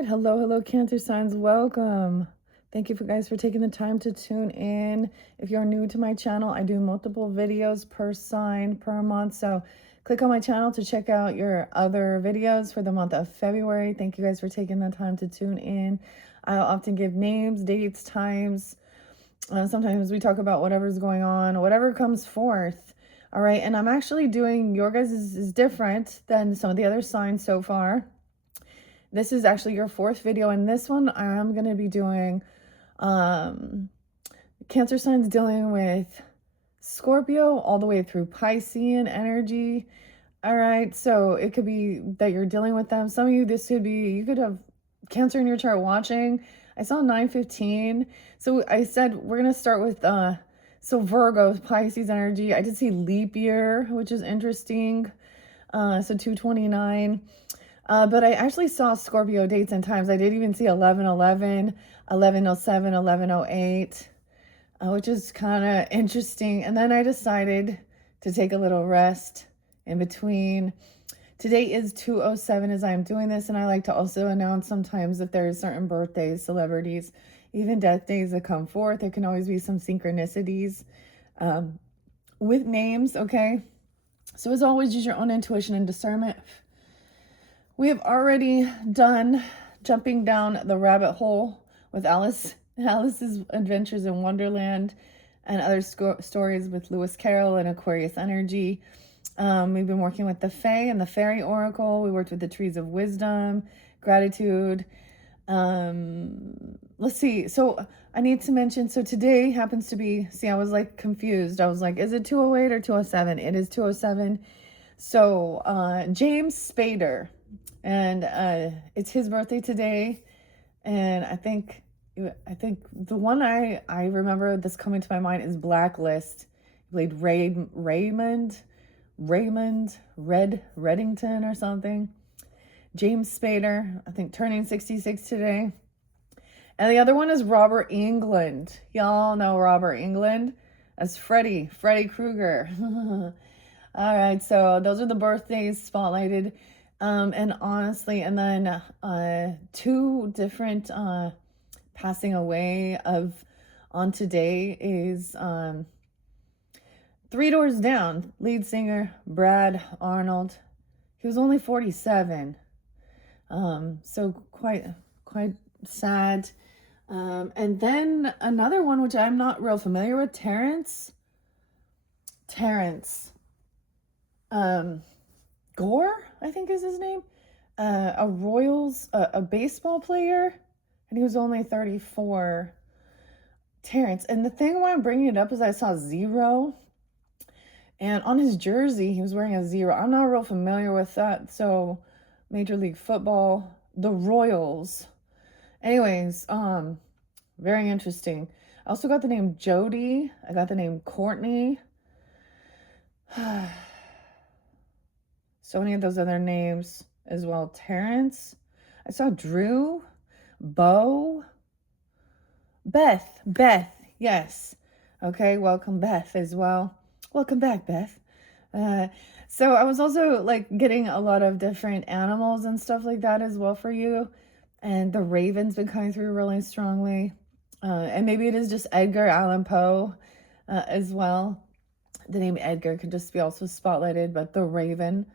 right. Hello, Cancer signs. Welcome. Thank you guys for taking the time to tune in. If you're new to my channel, I do multiple videos per sign per month. So click on my channel to check out your other videos for the month of February. Thank you guys for taking the time to tune in. I'll often give names, dates, times. Sometimes we talk about whatever's going on, whatever comes forth. All right. And I'm actually doing your guys is different than some of the other signs so far. This is actually your fourth video. In this one, I'm going to be doing Cancer signs dealing with Scorpio all the way through Piscean energy. All right. So it could be that you're dealing with them. Some of you, this could be, you could have Cancer in your chart watching. I saw 9:15. So I said we're going to start with, so Virgo, Pisces energy. I did see leap year, which is interesting. So 229. But I actually saw Scorpio dates and times. I did even see 11:11, 11:07, 11:08, which is kind of interesting. And then I decided to take a little rest in between. Today is 2:07 as I'm doing this, and I like to also announce sometimes if there are certain birthdays, celebrities, even death days that come forth. There can always be some synchronicities with names, okay? So as always, use your own intuition and discernment. We have already done jumping down the rabbit hole with Alice's Adventures in Wonderland and other stories with Lewis Carroll and Aquarius energy. We've been working with the Fae and the Fairy Oracle. We worked with the Trees of Wisdom, Gratitude. Let's see. So I need to mention, so today happens to be, see, I was like confused. I was like, is it 2:08 or 2:07? It is 2:07. So James Spader. And it's his birthday today, and I think the one I remember that's coming to my mind is Blacklist. He played Reddington or something. James Spader, I think, turning 66 today. And the other one is Robert Englund. Y'all know Robert Englund as Freddy Krueger. All right, so those are the birthdays spotlighted. And honestly, and then two different passing away of on today is Three Doors Down lead singer Brad Arnold. He was only 47. So quite sad. And then another one which I'm not real familiar with, Terrence Gore, I think is his name, a Royals, a baseball player, and he was only 34. Terrence. And the thing why I'm bringing it up is I saw 0, and on his jersey he was wearing a 0. I'm not real familiar with that. So Major League Football, the Royals. Anyways, very interesting. I also got the name Jody. I got the name Courtney. So many of those other names as well. Terrence. I saw Drew, Bo, Beth. Yes. Okay. Welcome, Beth, as well. Welcome back, Beth. So I was also like getting a lot of different animals and stuff like that as well for you. And the Raven's been coming through really strongly. And maybe it is just Edgar Allan Poe as well. The name Edgar could just be also spotlighted, but the Raven.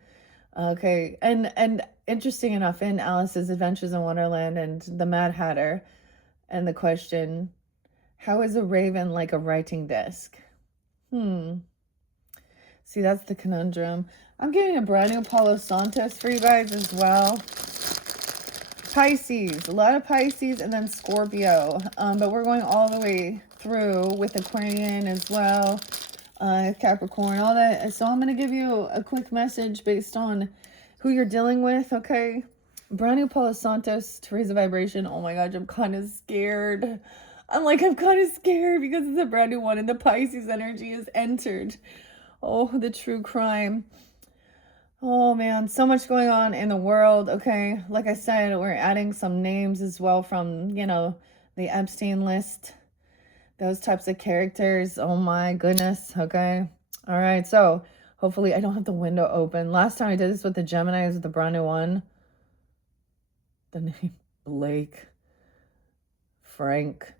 Okay, and interesting enough, in Alice's Adventures in Wonderland and the Mad Hatter, and the question, how is a raven like a writing desk? See, that's the conundrum. I'm getting a brand new Palo Santos for you guys as well. Pisces, a lot of Pisces, and then Scorpio. But we're going all the way through with Aquarian as well. Capricorn, all that. So I'm going to give you a quick message based on who you're dealing with, okay? Brand new Palo Santos to raise the vibration. Oh my gosh, I'm kind of scared. I'm kind of scared because it's a brand new one and the Pisces energy has entered. Oh, the true crime. Oh man, so much going on in the world, okay? Like I said, we're adding some names as well from, the Epstein list. Those types of characters. Oh my goodness. Okay. All right. So hopefully I don't have the window open. Last time I did this with the Geminis with the brand new one. The name. Blake, Frank.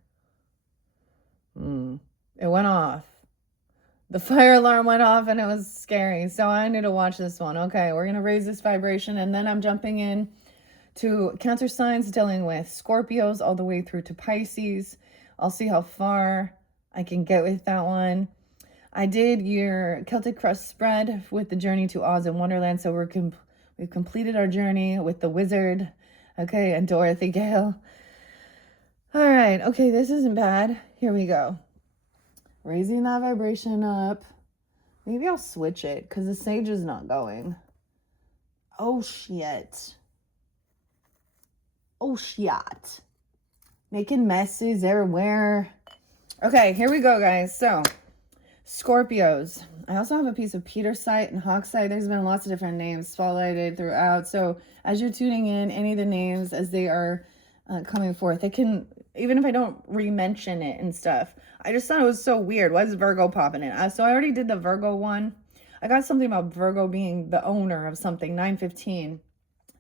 It went off. The fire alarm went off and it was scary. So I need to watch this one. Okay, we're going to raise this vibration. And then I'm jumping in to Cancer signs dealing with Scorpios all the way through to Pisces. I'll see how far I can get with that one. I did your Celtic Crust spread with the Journey to Oz and Wonderland. So we've completed our journey with the Wizard. Okay, and Dorothy Gale. All right. Okay, this isn't bad. Here we go. Raising that vibration up. Maybe I'll switch it because the sage is not going. Oh, shit. Oh, shit. Making messes everywhere. Okay, here we go, guys. So, Scorpios. I also have a piece of Petersite and Hawksite. There's been lots of different names spotlighted throughout. So, as you're tuning in, any of the names as they are coming forth, they can, even if I don't re-mention it and stuff, I just thought it was so weird. Why is Virgo popping in? So I already did the Virgo one. I got something about Virgo being the owner of something, 915,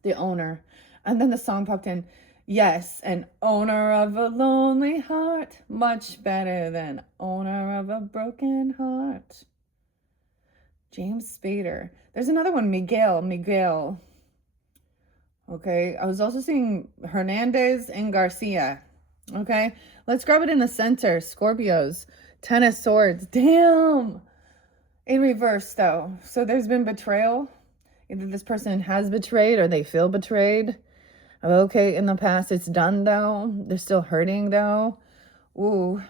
the owner. And then the song popped in. Yes, an owner of a lonely heart, much better than owner of a broken heart. James Spader. There's another one, Miguel. Okay, I was also seeing Hernandez and Garcia. Okay, let's grab it in the center. Scorpios, 10 of Swords. Damn! In reverse, though. So there's been betrayal. Either this person has betrayed or they feel betrayed. Okay, in the past, it's done, though. They're still hurting, though. Ooh.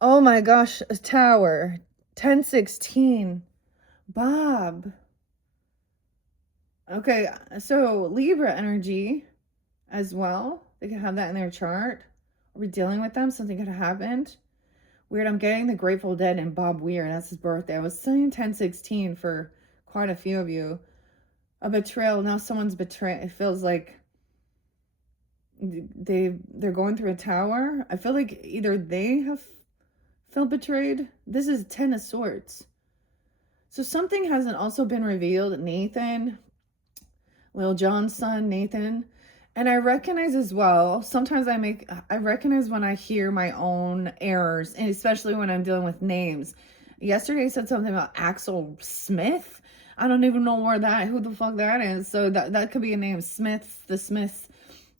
Oh, my gosh. A Tower. 1016. Bob. Okay, so Libra energy as well. They could have that in their chart. Are we dealing with them? Something could have happened. Weird, I'm getting the Grateful Dead and Bob Weir. That's his birthday. I was saying 1016 for quite a few of you. A betrayal. Now someone's betrayed. It feels like they're going through a tower. I feel like either they have felt betrayed. This is 10 of Swords. So something hasn't also been revealed. Nathan, Lil Jon's son, Nathan. And I recognize as well, sometimes I recognize when I hear my own errors, and especially when I'm dealing with names. Yesterday I said something about Axel Smith. I don't even know who the fuck that is. So that could be a name, the Smiths.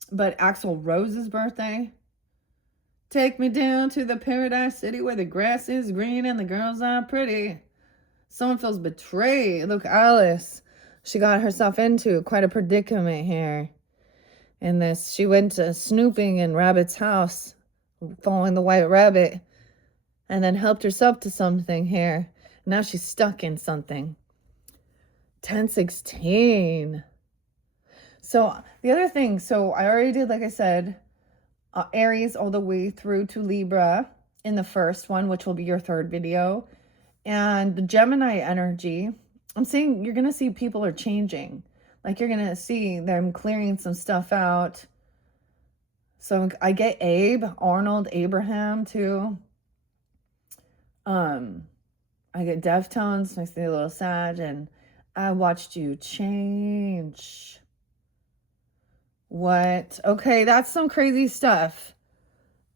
But Axl Rose's birthday. Take me down to the paradise city where the grass is green and the girls are pretty. Someone feels betrayed. Look, Alice. She got herself into quite a predicament here. In this, she went to snooping in Rabbit's house, following the white rabbit, and then helped herself to something here. Now she's stuck in something. 1016. So the other thing, so I already did, like I said, Aries all the way through to Libra in the first one, which will be your third video. And the Gemini energy, I'm saying you're going to see people are changing. Like you're going to see them clearing some stuff out. So I get Arnold Abraham too. I get Deftones, makes me a little sad. And I watched you change. What? Okay, that's some crazy stuff.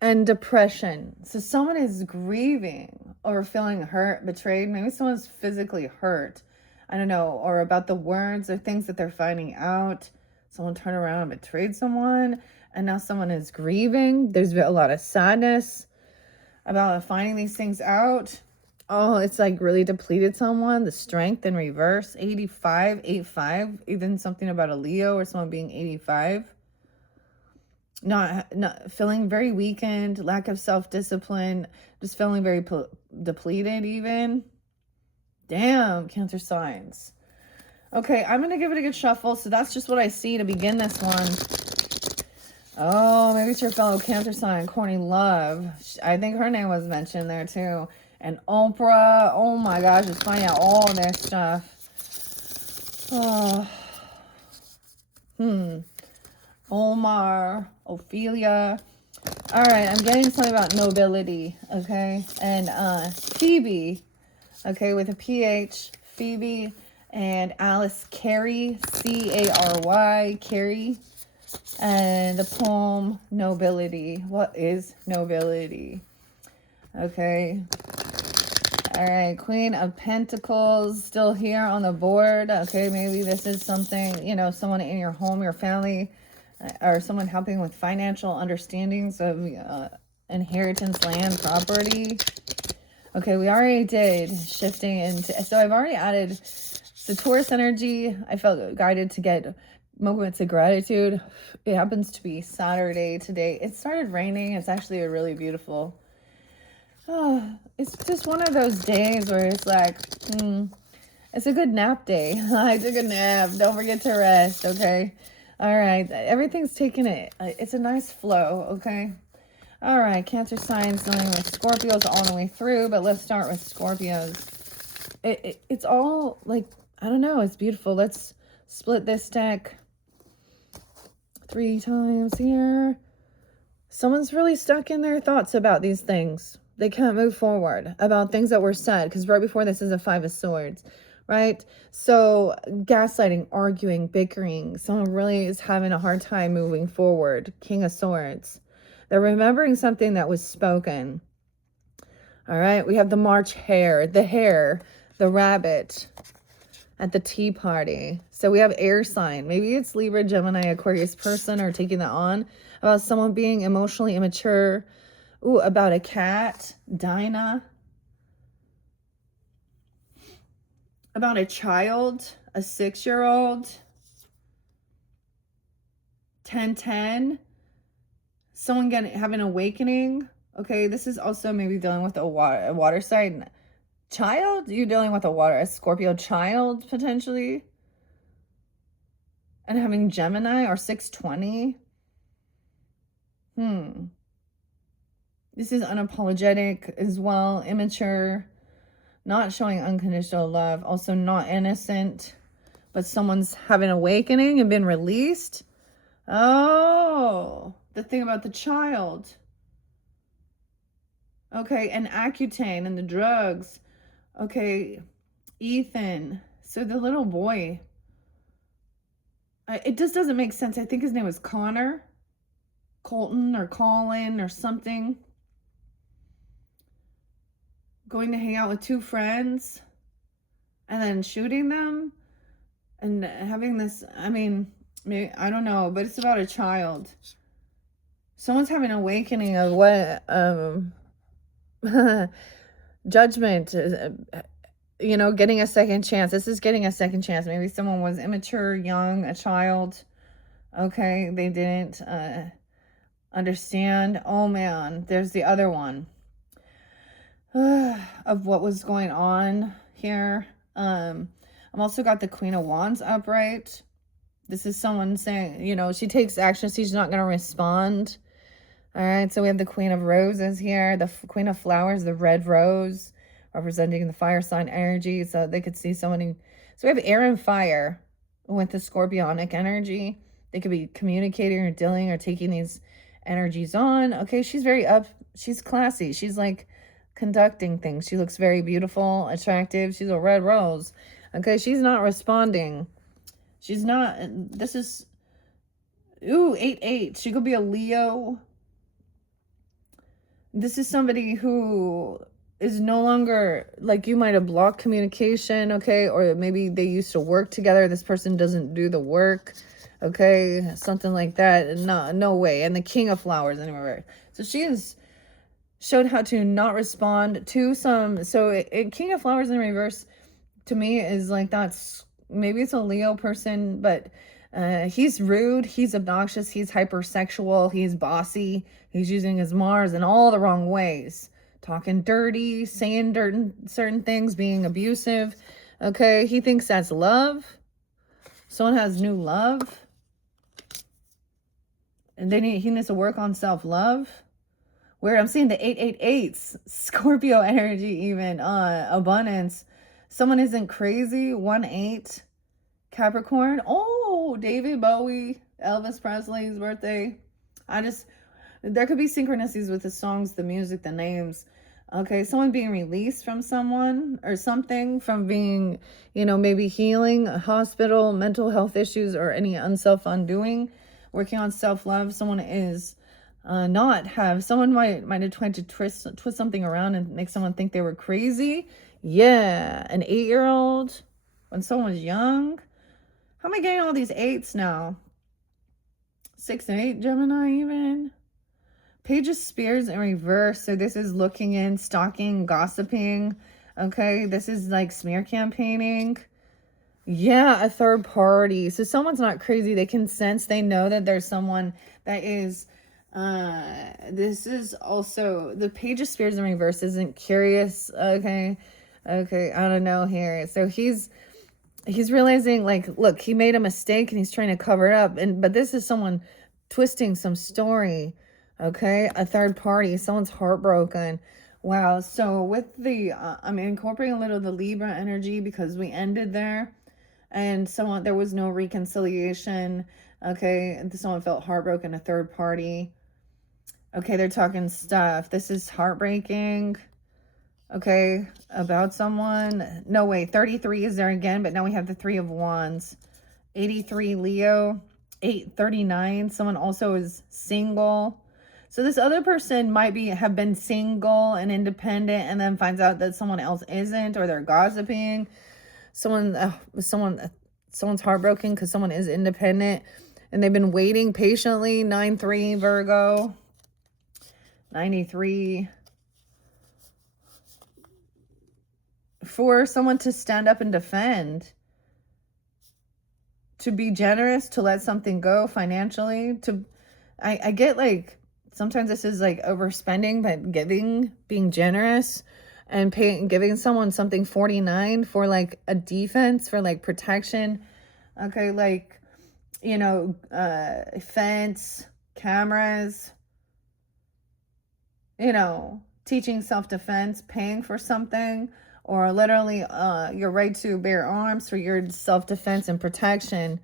And depression. So someone is grieving or feeling hurt, betrayed. Maybe someone's physically hurt. I don't know. Or about the words or things that they're finding out. Someone turned around and betrayed someone. And now someone is grieving. There's a lot of sadness about finding these things out. Oh, it's like really depleted someone. The strength in reverse. 85. Even something about a Leo or someone being 85. Not feeling very weakened, lack of self-discipline, just feeling very depleted even. Damn, Cancer signs. Okay, I'm going to give it a good shuffle. So that's just what I see to begin this one. Oh, maybe it's your fellow Cancer sign, Courtney Love. I think her name was mentioned there too. And Oprah. Oh my gosh, just finding out all their stuff. Oh. Omar, Ophelia. All right, I'm getting something about nobility, okay? And Phoebe, okay, with a PH, Phoebe, and Alice Carey, Cary, Carey. And the poem, nobility. What is nobility? Okay. All right, Queen of Pentacles still here on the board. Okay, maybe this is something, you know, someone in your home, your family, or someone helping with financial understandings of inheritance, land, property. Okay, we already did shifting into, so I've already added the Taurus energy. I felt guided to get moments of gratitude. It happens to be Saturday today. It started raining. It's actually a really beautiful, it's just one of those days where it's like, it's a good nap day. I took a nap. Don't forget to rest, okay? All right. Everything's taking it. It's a nice flow, okay? All right. Cancer signs dealing with Scorpios all the way through, but let's start with Scorpios. It's all like, I don't know. It's beautiful. Let's split this deck 3 times here. Someone's really stuck in their thoughts about these things. They can't move forward about things that were said, because right before this is a 5 of Swords, right? So gaslighting, arguing, bickering. Someone really is having a hard time moving forward. King of Swords. They're remembering something that was spoken. All right, we have the March hare, the rabbit at the tea party. So we have air sign. Maybe it's Libra, Gemini, Aquarius person or taking that on. About someone being emotionally immature. Ooh, about a cat, Dinah. About a child, a 6-year-old. 1010. Someone having an awakening. Okay, this is also maybe dealing with a water sign. Child? You're dealing with a Scorpio child, potentially. And having Gemini or 620. This is unapologetic as well. Immature. Not showing unconditional love. Also not innocent. But someone's having an awakening and been released. Oh, the thing about the child. Okay, and Accutane and the drugs. Okay, Ethan. So the little boy. It just doesn't make sense. I think his name was Connor. Colton or Colin or something. Going to hang out with 2 friends. And then shooting them. And having this, I mean, maybe, I don't know. But it's about a child. Someone's having an awakening of what... judgment, you know, getting a second chance. This is getting a second chance. Maybe someone was immature, young, a child. Okay, they didn't understand. Oh man, there's the other one of what was going on here. I'm also got the Queen of Wands upright. This is someone saying, you know, she takes action. She's not going to respond. All right, so we have the Queen of Roses here, the Queen of Flowers, the red rose, representing the fire sign energy. So they could see someone. So we have air and fire with the scorpionic energy. They could be communicating or dealing or taking these energies on. Okay, she's very she's classy. She's like conducting things. She looks very beautiful, attractive. She's a red rose. Okay, she's not responding. She's not, this is, ooh, 8-8. She could be a Leo. This is somebody who is no longer, like, you might have blocked communication, okay? Or maybe they used to work together. This person doesn't do the work, okay? Something like that. No way. And the King of Flowers, anyway. So she has showed how to not respond to some. So King of Flowers in reverse, to me, is like, that's, maybe it's a Leo person, but he's rude, he's obnoxious, he's hypersexual, he's bossy, he's using his Mars in all the wrong ways. Talking dirty, saying certain things, being abusive. Okay, he thinks that's love. Someone has new love. And he needs to work on self-love. Where I'm seeing the 888s, Scorpio energy even, abundance. Someone isn't crazy, 1-8. Capricorn. Oh, David Bowie, Elvis Presley's birthday. There could be synchronicities with the songs, the music, the names. Okay, someone being released from someone or something, from being, you know, maybe healing, a hospital, mental health issues, or any unself undoing. working on self-love. Someone is not have, someone might have tried to twist something around and make someone think they were crazy. Yeah, an 8-year-old when someone was young. How am I getting all these 8s now? 6 and 8, Gemini even. Page of Spears in reverse. So this is looking in, stalking, gossiping. Okay, this is like smear campaigning. Yeah, a third party. So someone's not crazy. They can sense, they know that there's someone that is, this is also, the Page of Spears in reverse isn't curious. Okay, I don't know here. So he's realizing, like, look, he made a mistake and he's trying to cover it up. But this is someone twisting some story. Okay, a third party. Someone's heartbroken. Wow. So with the, I'm incorporating a little of the Libra energy because we ended there. And someone, there was no reconciliation. Okay, and someone felt heartbroken, a third party. Okay, they're talking stuff. This is heartbreaking. Okay, about someone. No, wait, 33 is there again, but now we have the 3 of Wands. 83, Leo. 839, someone also is single. So this other person might have been single and independent and then finds out that someone else isn't, or they're gossiping. Someone's heartbroken because someone is independent and they've been waiting patiently. 9-3, Virgo. 93. For someone to stand up and defend, to be generous, to let something go financially. I get, like, sometimes this is like overspending, but being generous and giving someone something. 49 for like a defense, for like protection. Okay, like, you know, fence, cameras, you know, teaching self-defense, paying for something, or literally your right to bear arms for your self-defense and protection.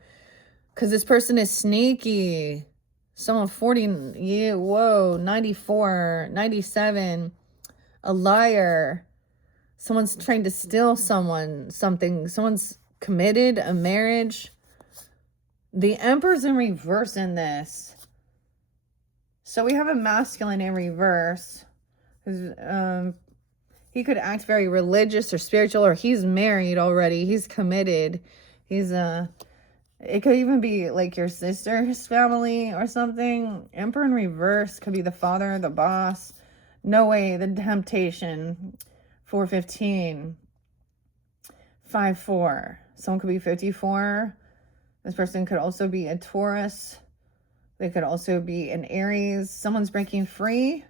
Because this person is sneaky. Someone 40, yeah, whoa, 94, 97, a liar. Someone's trying to steal something. Someone's committed a marriage. The Emperor's in reverse in this. So we have a masculine in reverse. He could act very religious or spiritual, or he's married already. He's committed. He's it could even be like your sister's family or something. Emperor in reverse could be the father, the boss. No way, the temptation. 415. 5-4. Someone could be 54. This person could also be a Taurus. They could also be an Aries. Someone's breaking free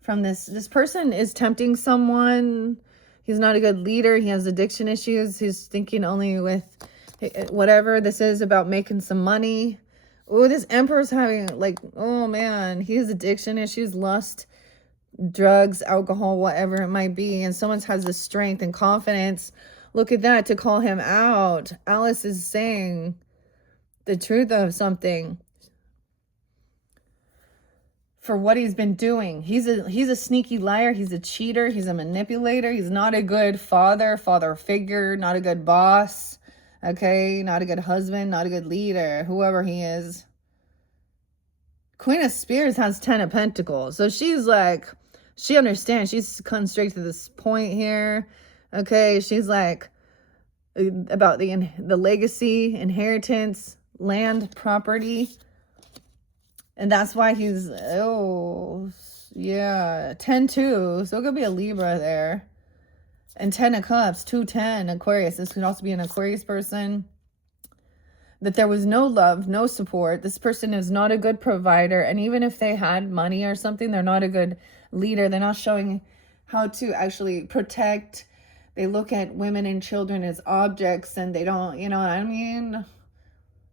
from this. This person is tempting someone. He's not a good leader. He has addiction issues. He's thinking only with whatever this is about making some money. Oh, this Emperor's having, like, oh man, he has addiction issues, lust, drugs, alcohol, whatever it might be. And someone has the strength and confidence, look at that, to call him out. Alice is saying the truth of something for what he's been doing. He's a sneaky liar. He's a cheater. He's a manipulator. He's not a good father figure, not a good boss. Okay, not a good husband, not a good leader, whoever he is. Queen of Spears has 10 of Pentacles. So she's like, she understands. She's come straight to this point here. Okay, she's like, about the legacy, inheritance, land, property. And that's why he's, oh, yeah, 10-2. So it could be a Libra there. And 10 of Cups, 2-10, Aquarius. This could also be an Aquarius person. That there was no love, no support. This person is not a good provider. And even if they had money or something, they're not a good leader. They're not showing how to actually protect. They look at women and children as objects, and they don't, you know what I mean?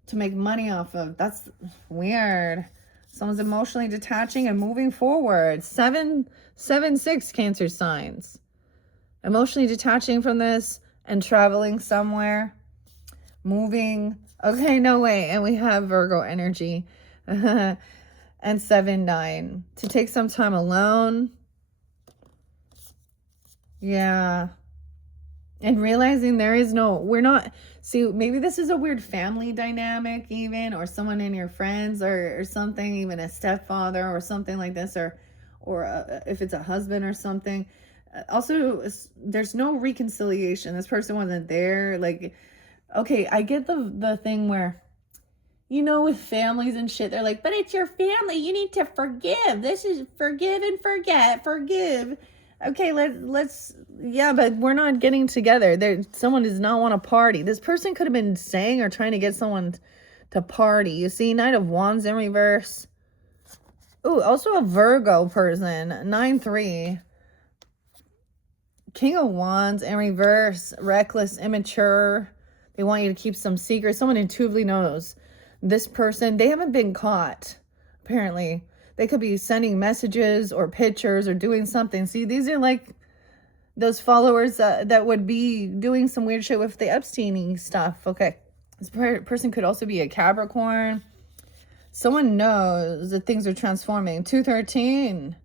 To make money off of. That's weird. Someone's emotionally detaching and moving forward. 7-6 Cancer signs. Emotionally detaching from this and traveling somewhere. Moving. Okay, no way. And we have Virgo energy. And 7-9. To take some time alone. Yeah. And realizing there is no, we're not, see, maybe this is a weird family dynamic even, or someone in your friends or something, even a stepfather or something like this, or if it's a husband or something. Also, there's no reconciliation. This person wasn't there. Like, okay, I get the thing where, you know, with families and shit, they're like, but it's your family. You need to forgive. This is forgive and forget. Forgive. Okay, let's yeah, but we're not getting together. Someone does not want to party. This person could have been saying or trying to get someone to party. You see, Knight of Wands in reverse. Ooh, also a Virgo person. 9-3. King of Wands in reverse. Reckless, immature. They want you to keep some secrets. Someone intuitively knows this person. They haven't been caught, apparently. They could be sending messages or pictures or doing something. See, these are like those followers that would be doing some weird shit with the Epstein stuff. Okay. This person could also be a Capricorn. Someone knows that things are transforming. 213.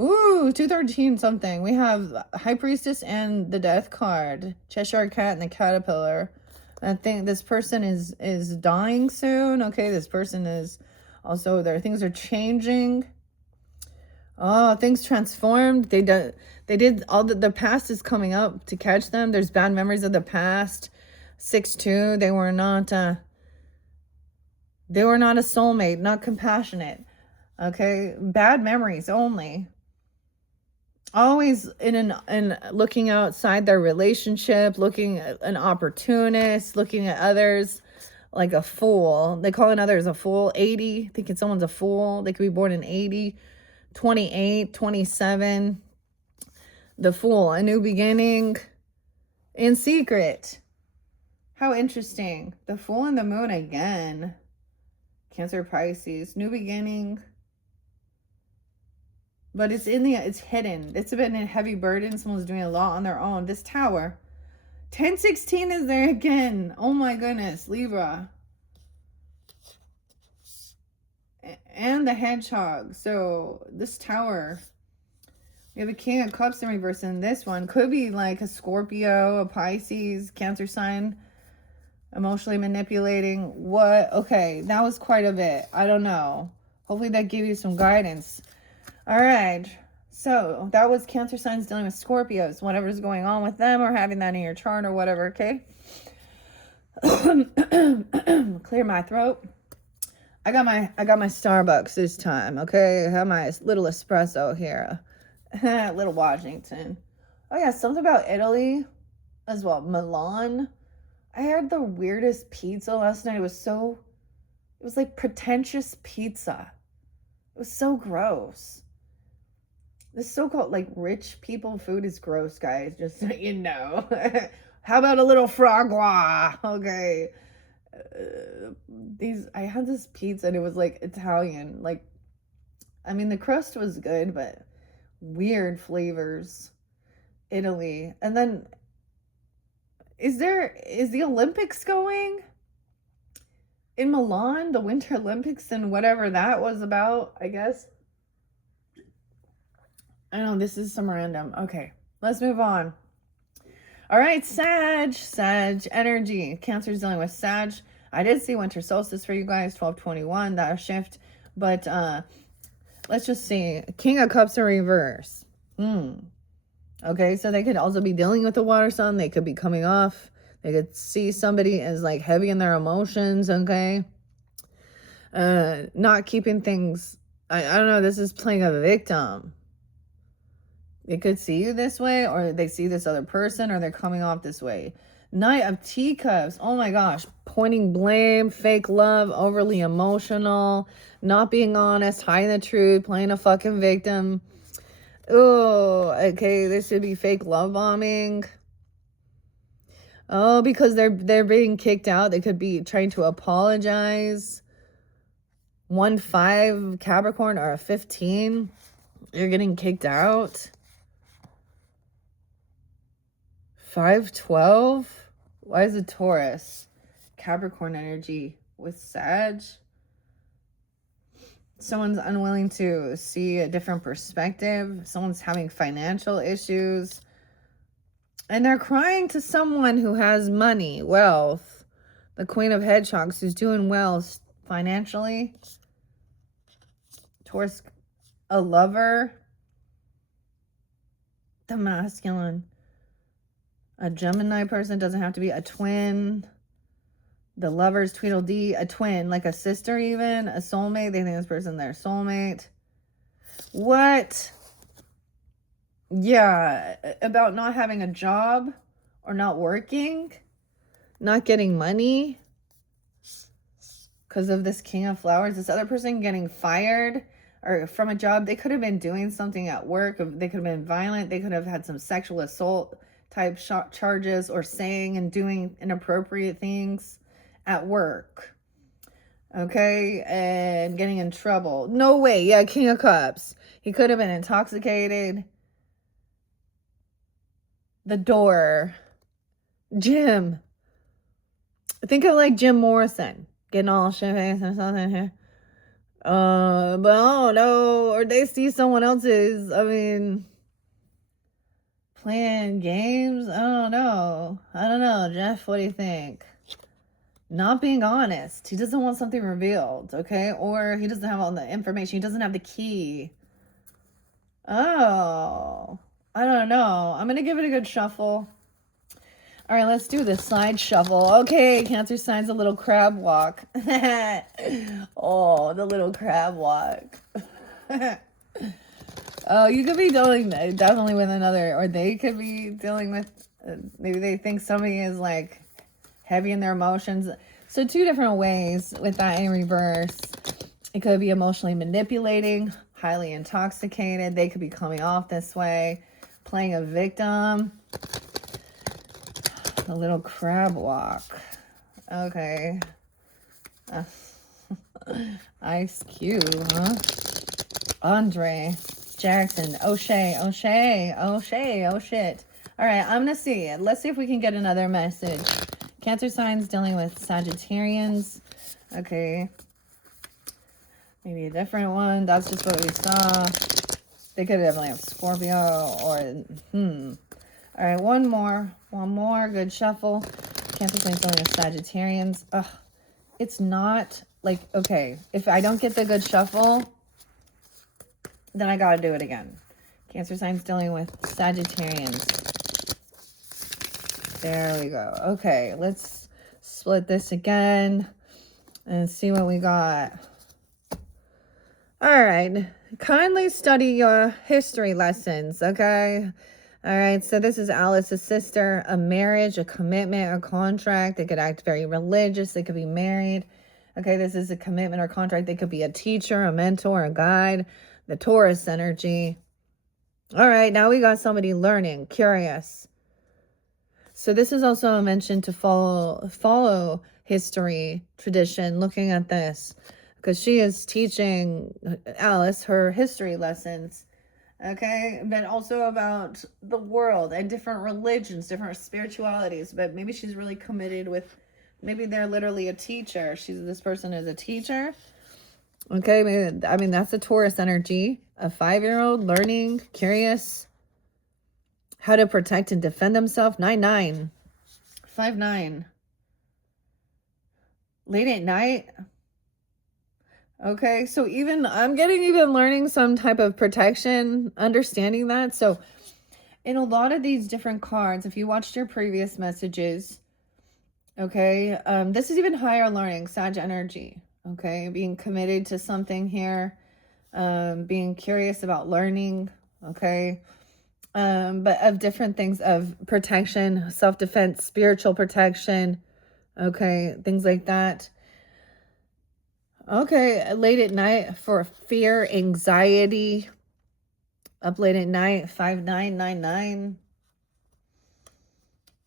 Ooh, 213 something. We have High Priestess and the Death card. Cheshire Cat and the Caterpillar. I think this person is dying soon. Okay, this person is also, their things are changing. Oh, things transformed. They did all the past is coming up to catch them. There's bad memories of the past. 6-2. They were not a soulmate, not compassionate. Okay, bad memories only. Always in looking outside their relationship, looking at an opportunist, looking at others like a fool. They calling others a fool. 80, thinking someone's a fool. They could be born in 80, 28, 27. The Fool, a new beginning in secret. How interesting. The Fool and the Moon again. Cancer, Pisces, new beginning. But it's hidden. It's been a heavy burden. Someone's doing a lot on their own. This Tower. 1016 is there again. Oh my goodness. Libra. And the Hedgehog. So this Tower. We have a King of Cups in reverse in this one. Could be like a Scorpio, a Pisces, Cancer sign. Emotionally manipulating. What? Okay, that was quite a bit. I don't know. Hopefully that gave you some guidance. All right. So that was Cancer signs dealing with Scorpios. Whatever's going on with them or having that in your chart or whatever, okay? Clear my throat. I got my Starbucks this time, okay? I have my little espresso here. Little Washington. Oh yeah, something about Italy as well. Milan. I had the weirdest pizza last night. It was like pretentious pizza. It was so gross. This so-called like rich people food is gross, guys. Just so you know. How about a little fragua? Okay. I had this pizza and it was like Italian. Like, I mean, the crust was good, but weird flavors. Italy. And then is the Olympics going in Milan, the Winter Olympics, and whatever that was about, I guess. I know this is some random. Okay, let's move on. All right, Sag energy. Cancer's dealing with Sag. I did see winter solstice for you guys, 12/21, that shift. But let's just see. King of Cups in reverse. Okay, so they could also be dealing with the water sign. They could be coming off. They could see somebody as like heavy in their emotions, okay? Not keeping things, I don't know, this is playing a victim. They could see you this way, or they see this other person, or they're coming off this way. Knight of Teacups. Oh my gosh. Pointing blame, fake love, overly emotional, not being honest, hiding the truth, playing a fucking victim. Oh, okay. This should be fake love bombing. Oh, because they're being kicked out. They could be trying to apologize. 1-5 Capricorn or a 15. You're getting kicked out. 5-12. Why is it Taurus? Capricorn energy with Sag. Someone's unwilling to see a different perspective. Someone's having financial issues. And they're crying to someone who has money, wealth. The Queen of Hedgehogs, who's doing well financially. Towards a lover. The masculine. A Gemini person, doesn't have to be a twin. The lovers, Tweedledee, a twin, like a sister even, a soulmate. They think this person their soulmate. What? Yeah, about not having a job or not working, not getting money because of this King of Flowers. This other person getting fired or from a job. They could have been doing something at work. They could have been violent. They could have had some sexual assault type charges or saying and doing inappropriate things at work. Okay, and getting in trouble. No way. Yeah, King of Cups. He could have been intoxicated. The Door. Jim. Think of like Jim Morrison. Getting all shit-faced or something here. But I don't know. Or they see someone else's, playing games. I don't know. Jeff, what do you think? Not being honest. He doesn't want something revealed, okay? Or he doesn't have all the information. He doesn't have the key. Oh, I don't know. I'm going to give it a good shuffle. All right, let's do this side shuffle. Okay, Cancer signs a little crab walk. Oh, the little crab walk. Oh, you could be dealing definitely with another, or they could be dealing with, maybe they think somebody is like heavy in their emotions. So 2 different ways with that in reverse. It could be emotionally manipulating, highly intoxicated. They could be coming off this way, playing a victim. The little crab walk. Okay. Ice Cube, huh? Andre, Jackson, O'Shea. Oh shit. All right, I'm gonna see it. Let's see if we can get another message. Cancer signs dealing with Sagittarians. Okay. Maybe a different one. That's just what we saw. They could definitely have Scorpio or All right, one more. Good shuffle. Cancer signs dealing with Sagittarians. Ugh. It's not like, okay, if I don't get the good shuffle, then I gotta do it again. Cancer signs dealing with Sagittarians. There we go. Okay, let's split this again and see what we got. All right, kindly study your history lessons, okay? All right, so this is Alice's sister, a marriage, a commitment, a contract. They could act very religious. They could be married. Okay, this is a commitment or contract. They could be a teacher, a mentor, a guide, the Taurus energy. All right, now we got somebody learning, curious. So this is also a mention to follow history, tradition, looking at this. Because she is teaching Alice her history lessons. Okay, but also about the world and different religions, different spiritualities. But maybe she's really committed with, maybe they're literally a teacher. This person is a teacher. Okay, maybe, that's a Taurus energy. A 5-year-old learning, curious, how to protect and defend himself. 9-9. 5-9. Late at night. Okay, so I'm getting learning some type of protection, understanding that. So in a lot of these different cards, if you watched your previous messages, okay, this is even higher learning, Sag energy, okay, being committed to something here, being curious about learning, okay, but of different things, of protection, self-defense, spiritual protection, okay, things like that. Okay, late at night for fear, anxiety. Up late at night, 5-9-9-9.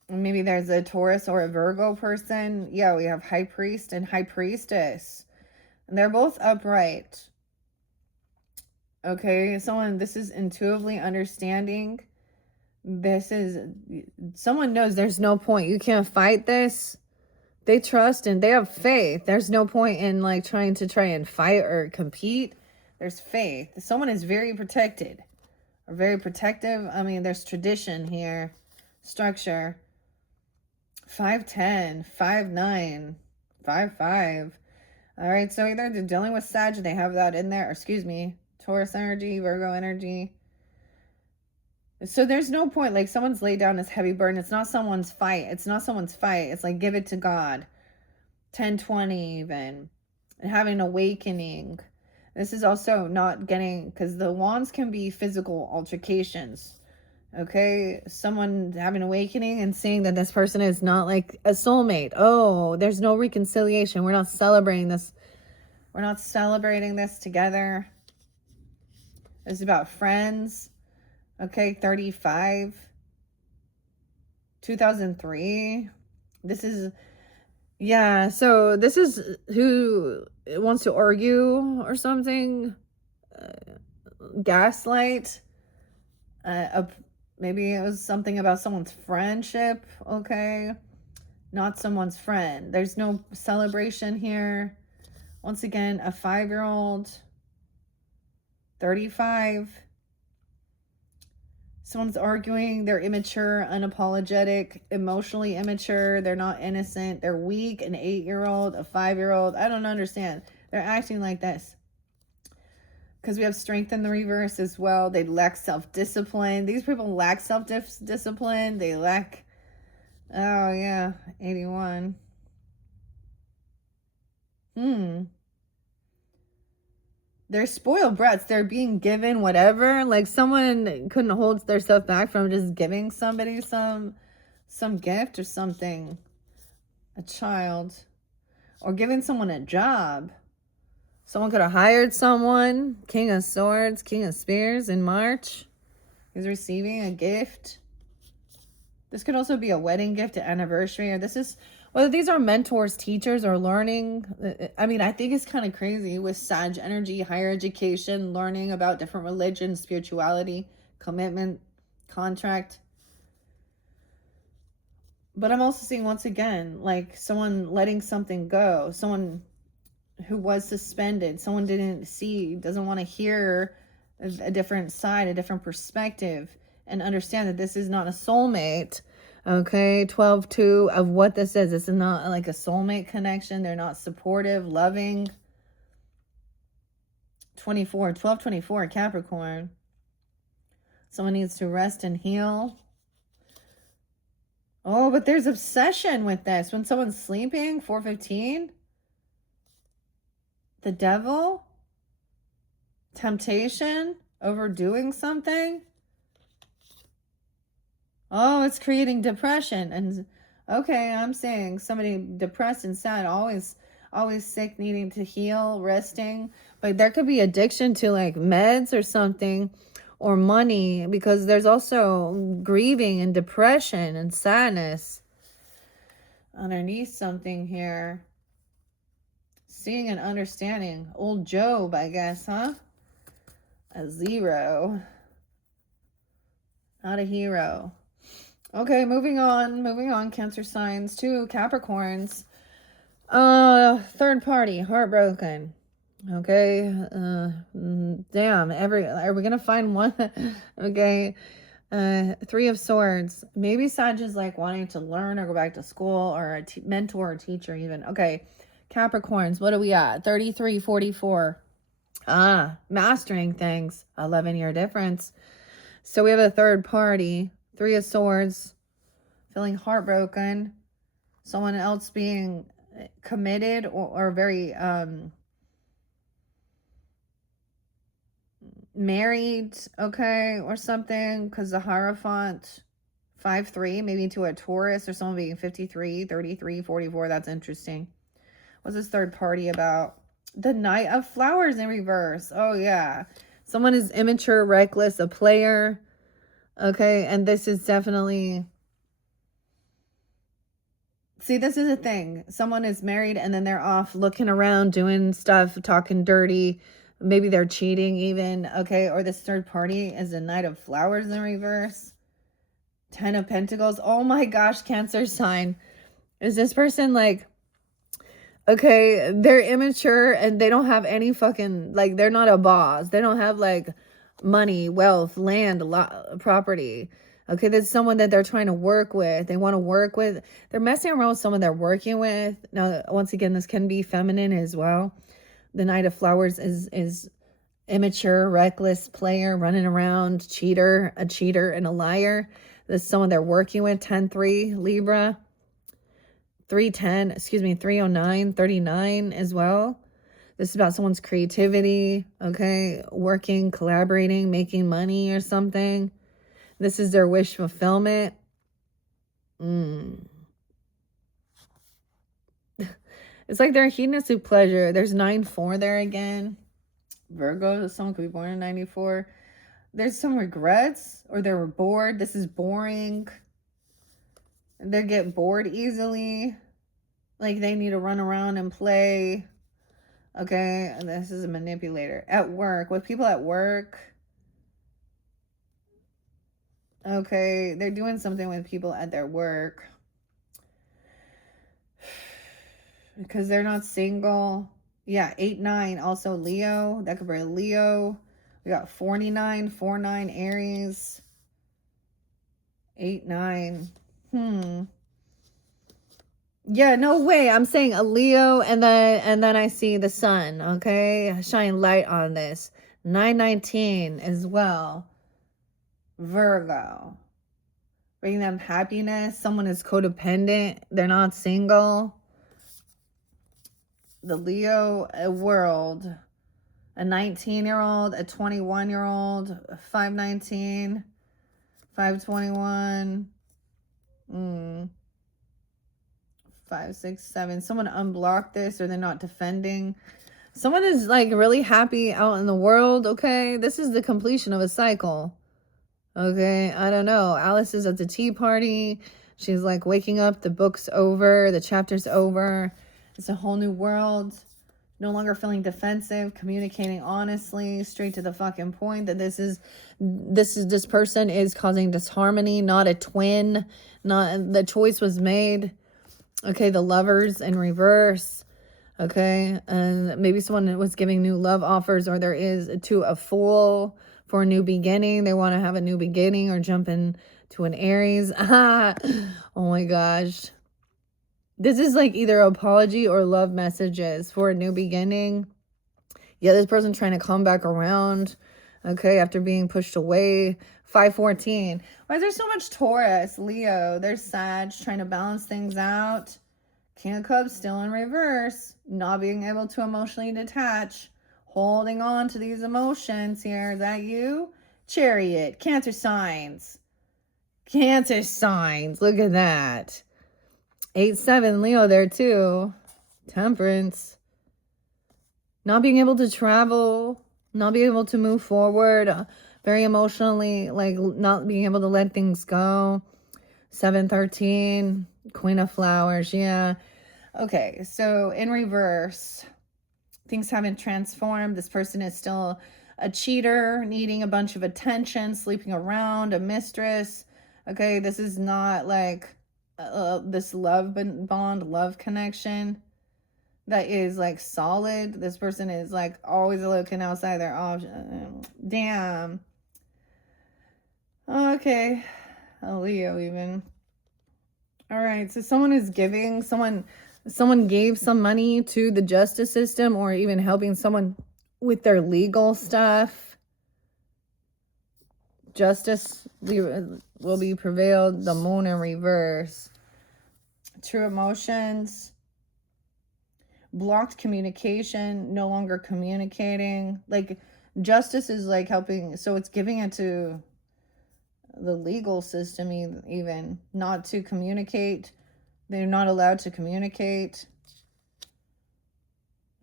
Maybe there's a Taurus or a Virgo person. Yeah, we have High Priest and High Priestess. And they're both upright. Okay, this is intuitively understanding. Someone knows there's no point. You can't fight this. They trust and they have faith. There's no point in trying and fight or compete. There's faith. Someone is very protected or very protective. There's tradition here. structure. 5'10", 5'9", 5'5". All right, so either they're dealing with Sag, they have that in there, or excuse me, Taurus energy, Virgo energy. So there's no point, like someone's laid down this heavy burden. It's not someone's fight. It's not someone's fight. It's like, give it to God. 10-20 even. And having an awakening. This is also not getting, because the wands can be physical altercations. Okay, someone having awakening and seeing that this person is not like a soulmate. Oh, there's no reconciliation. We're not celebrating this. We're not celebrating this together. It's about friends. Okay, 35. 2003. This is, yeah, so this is who wants to argue or something. Gaslight. Maybe it was something about someone's friendship, okay? Not someone's friend. There's no celebration here. Once again, a 5-year-old, 35. Someone's arguing. They're immature, unapologetic, emotionally immature. They're not innocent. They're weak. An 8-year-old, a 5-year-old. I don't understand. They're acting like this. Because we have strength in the reverse as well. They lack self-discipline. These people lack self-discipline. They lack, oh yeah, 81. They're spoiled brats. They're being given whatever. Like someone couldn't hold their stuff back from just giving somebody some gift or something. A child. Or giving someone a job. Someone could have hired someone. King of Swords, King of Spears in March. He's receiving a gift. This could also be a wedding gift, an anniversary, or this is, whether these are mentors, teachers, or learning. I mean, I think it's kind of crazy with Sag energy, higher education, learning about different religions, spirituality, commitment, contract. But I'm also seeing, once again, like someone letting something go, someone who was suspended, someone didn't see, doesn't want to hear a different side, a different perspective, and understand that this is not a soulmate. Okay, 12-2 of what this is. This is not like a soulmate connection. They're not supportive, loving. 24, 12-24, Capricorn. Someone needs to rest and heal. Oh, but there's obsession with this. When someone's sleeping, 4-15. The devil, temptation, overdoing something. Oh, it's creating depression. And okay, I'm saying somebody depressed and sad, always sick, needing to heal, resting. But there could be addiction to like meds or something, or money, because there's also grieving and depression and sadness underneath something here. Seeing and understanding. Old Job, I guess, huh? A 0. Not a hero. Okay, moving on. Cancer signs. 2 Capricorns. Third party, heartbroken. Okay. Damn. Are we gonna find one? Okay. 3 of Swords. Maybe Sag is like wanting to learn or go back to school, or a mentor or teacher even. Okay. Capricorns, what are we at? 33, 44. Mastering things. 11-year difference. So we have a third party. 3 of Swords. Feeling heartbroken. Someone else being committed or very married, okay, or something. Because the Hierophant, 5-3, maybe to a Taurus, or someone being 53, 33, 44. That's interesting. What's this third party about? The Knight of Flowers in reverse. Oh, yeah. Someone is immature, reckless, a player. Okay, and this is definitely... See, this is a thing. Someone is married and then they're off looking around, doing stuff, talking dirty. Maybe they're cheating even. Okay, or this third party is a Knight of Flowers in reverse. 10 of Pentacles. Oh my gosh, Cancer sign. Is this person like... Okay, they're immature and they don't have any fucking, like, they're not a boss. They don't have, like, money, wealth, land, property. Okay, there's someone that they're trying to work with. They want to work with. They're messing around with someone they're working with. Now, once again, this can be feminine as well. The Knight of Flowers is immature, reckless player, running around, cheater, a cheater, and a liar. This is someone they're working with. 10-3, Libra. 309, 39 as well. This is about someone's creativity, okay? Working, collaborating, making money or something. This is their wish fulfillment. It's like they're hedonistic pleasure. There's 9-4 there again. Virgo, someone could be born in 94. There's some regrets, or they were bored. This is boring. They get bored easily. Like they need to run around and play. Okay, this is a manipulator. At work, with people at work. Okay, they're doing something with people at their work. Because they're not single. Yeah, 8-9, also Leo. That could be a Leo. We got 49, 4-9 Aries. 8-9. Yeah, no way. I'm saying a Leo, and then I see the sun, okay? Shine light on this. 9-19 as well. Virgo. Bring them happiness. Someone is codependent. They're not single. The Leo world. A 19-year-old, a 21-year-old, 519, 521, 5, 6, 7. Someone unblocked this, or they're not defending. Someone is like really happy out in the world, okay? This is the completion of a cycle. Okay, I don't know. Alice is at the tea party. She's like waking up. The book's over. The chapter's over. It's a whole new world. No longer feeling defensive. Communicating honestly, straight to the fucking point. That this person is causing disharmony. Not a twin. Not the choice was made. Okay, the Lovers in reverse. Okay, and maybe someone was giving new love offers, or there is to a Fool. For a new beginning. They want to have a new beginning or jump into an Aries. Oh my gosh. This is like either apology or love messages for a new beginning. Yeah, this person's trying to come back around. Okay, after being pushed away. 5-14. Why is there so much Taurus, Leo? There's Sag trying to balance things out. King of Cups still in reverse. Not being able to emotionally detach. Holding on to these emotions here. Is that you? Chariot. Cancer signs. Cancer signs. Look at that. 8-7. Leo there too. Temperance. Not being able to travel. Not being able to move forward. Very emotionally. Like not being able to let things go. 7-13. Queen of Flowers. Yeah. Okay. So in reverse. Things haven't transformed. This person is still a cheater, needing a bunch of attention, sleeping around, a mistress. Okay, this is not like this love bond, love connection that is like solid. This person is like always looking outside their option. Damn. Okay. A Leo even. All right, so someone is giving, someone gave some money to the justice system, or even helping someone with their legal stuff. Justice will be prevailed. The Moon in reverse. True emotions. Blocked communication. No longer communicating. Like justice is like helping. So it's giving it to the legal system even. Not to communicate. They're not allowed to communicate.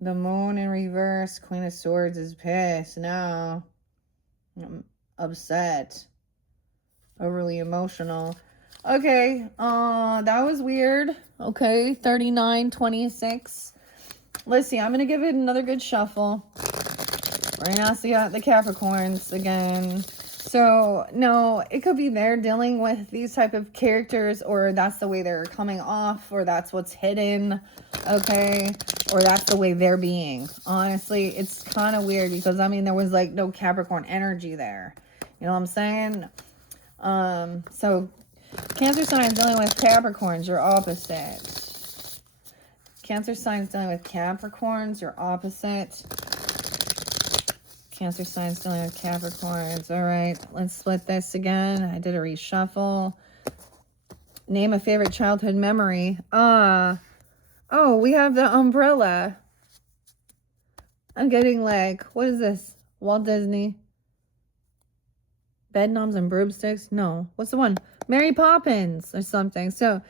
The Moon in reverse. Queen of Swords is pissed now. I'm upset. Overly emotional. Okay. That was weird. Okay. 39-26. Let's see. I'm going to give it another good shuffle. Right now, see the Capricorns again. So, no, it could be they're dealing with these type of characters, or that's the way they're coming off, or that's what's hidden, okay? Or that's the way they're being. Honestly, it's kind of weird because, I mean, there was, like, no Capricorn energy there. You know what I'm saying? So Cancer signs dealing with Capricorns, your opposite. Cancer signs dealing with Capricorns, your opposite. Cancer signs dealing with Capricorns. All right, let's split this again. I did a reshuffle. Name a favorite childhood memory. Oh, we have the umbrella. I'm getting like, what is this? Walt Disney. Bedknobs and broomsticks? No. What's the one? Mary Poppins or something. So,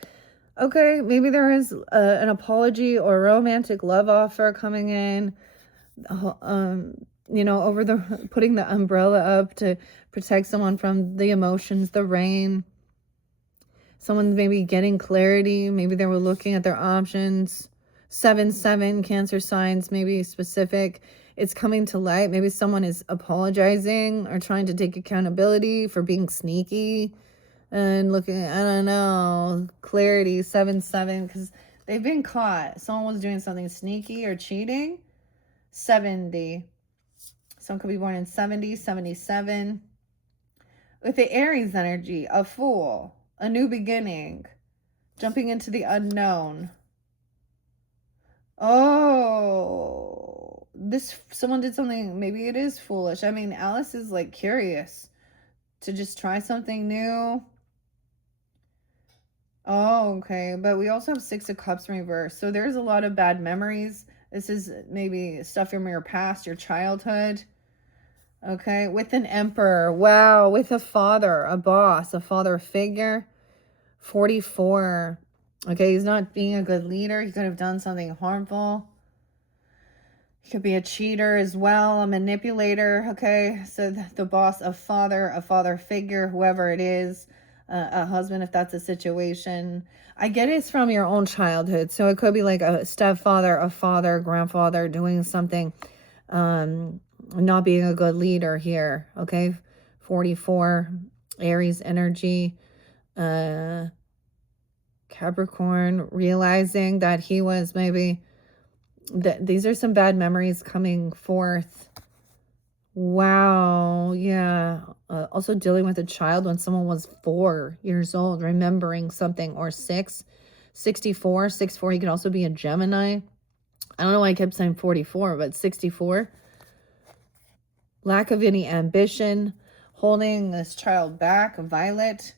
okay, maybe there is an apology or romantic love offer coming in. Over the putting the umbrella up to protect someone from the emotions, the rain. Someone's maybe getting clarity. Maybe they were looking at their options. 7/7 Cancer signs, maybe specific. It's coming to light. Maybe someone is apologizing or trying to take accountability for being sneaky and looking, I don't know, clarity, 7/7, because they've been caught. Someone was doing something sneaky or cheating. 70. Someone could be born in 70, 77. With the Aries energy, a fool, a new beginning, jumping into the unknown. Oh, someone did something, maybe it is foolish. I mean, Alice is like curious to just try something new. Oh, okay. But we also have 6 of Cups in reverse. So there's a lot of bad memories. This is maybe stuff from your past, your childhood. Okay. With an Emperor. Wow. With a father, a boss, a father figure. 44. Okay. He's not being a good leader. He could have done something harmful. He could be a cheater as well, a manipulator. Okay. So the boss, a father figure, whoever it is. A husband, if that's a situation. I get it's from your own childhood. So it could be like a stepfather, a father, grandfather doing something, not being a good leader here. Okay. 44, Aries energy. Capricorn, realizing that he was maybe, these are some bad memories coming forth. Wow. Yeah. Also dealing with a child when someone was 4 years old, remembering something, or 6, 64, 64. He could also be a Gemini. I don't know why I kept saying 44, but 64. Lack of any ambition, holding this child back. Violet,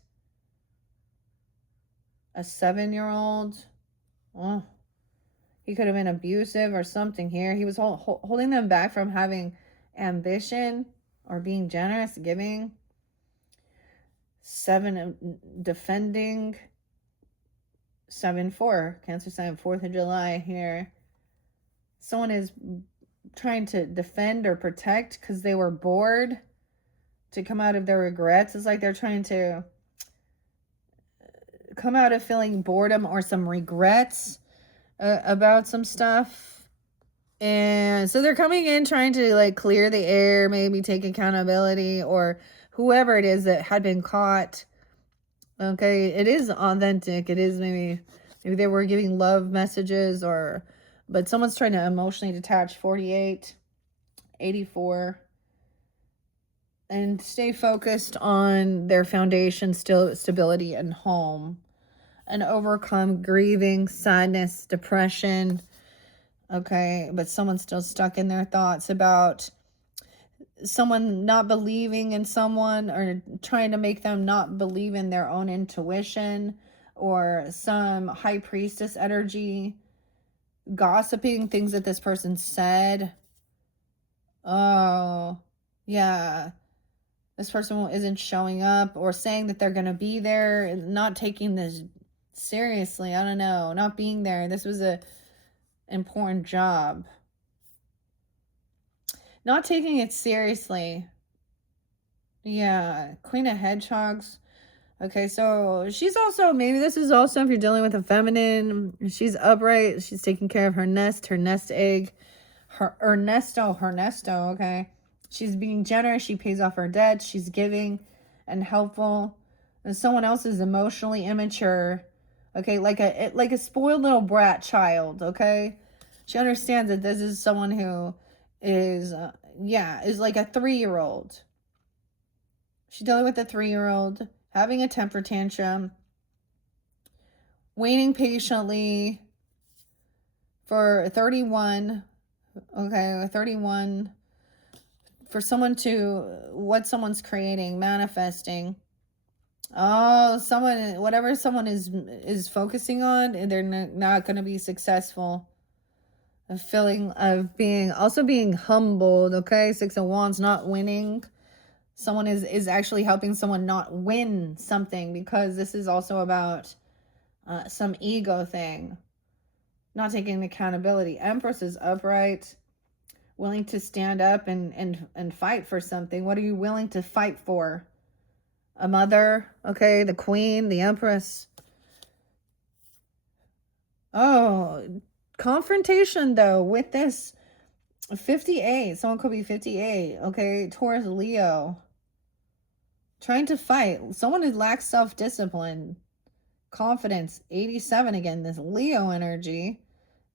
a 7-year-old. Oh, he could have been abusive or something here. He was holding them back from having ambition or being generous, giving. 7, defending. 7/4, Cancer sign, 4th of July here. Someone is trying to defend or protect because they were bored, to come out of their regrets. It's like they're trying to come out of feeling boredom or some regrets about some stuff. And so they're coming in trying to like clear the air, maybe take accountability, or whoever it is that had been caught. Okay, it is authentic. It is maybe they were giving love messages, but someone's trying to emotionally detach. 48, 84. And stay focused on their foundation, stability, and home. And overcome grieving, sadness, depression. Okay, but someone's still stuck in their thoughts about someone not believing in someone, or trying to make them not believe in their own intuition, or some high priestess energy, gossiping things that this person said. Oh, yeah. This person isn't showing up, or saying that they're going to be there and not taking this seriously. I don't know. Not being there. This was a important job. Not taking it seriously. Yeah. Queen of Hedgehogs. Okay, so she's also, maybe this is also if you're dealing with a feminine, she's upright, she's taking care of her nest egg, her nesto, okay? She's being generous, she pays off her debt, she's giving and helpful. And someone else is emotionally immature, okay? Like a spoiled little brat child, okay? She understands that this is someone who is, is like a 3-year-old. She's dealing with a 3-year-old. having a temper tantrum, waiting patiently for 31, okay, 31, for someone to, what someone's creating, manifesting. Oh, someone, whatever someone is focusing on, they're not going to be successful. A feeling of being humbled, okay? 6 of Wands, not winning. Someone is actually helping someone not win something, because this is also about some ego thing, not taking accountability. Empress is upright, willing to stand up and fight for something. What are you willing to fight for? A mother, okay? The Queen, the Empress. Oh, confrontation though with this 58. Someone could be 58, okay? Taurus, Leo. Trying to fight. Someone who lacks self-discipline. Confidence, 87 again. This Leo energy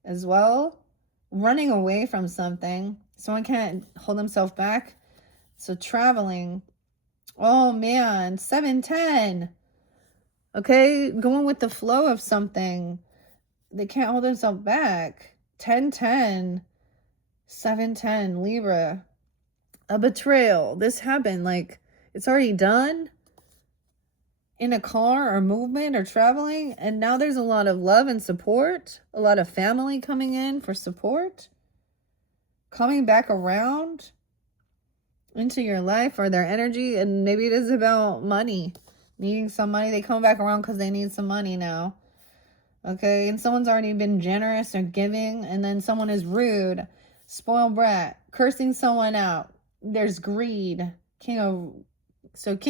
as well. Running away from something. Someone can't hold themselves back. So traveling. Oh man, 710. Okay, going with the flow of something. They can't hold themselves back. 1010. 710, Libra. A betrayal. This happened, like, it's already done in a car or movement or traveling, and now there's a lot of love and support, a lot of family coming in for support, coming back around into your life or their energy. And maybe it is about money, needing some money. They come back around because they need some money now, okay? And someone's already been generous or giving, and then someone is rude, spoiled brat, cursing someone out. There's greed. King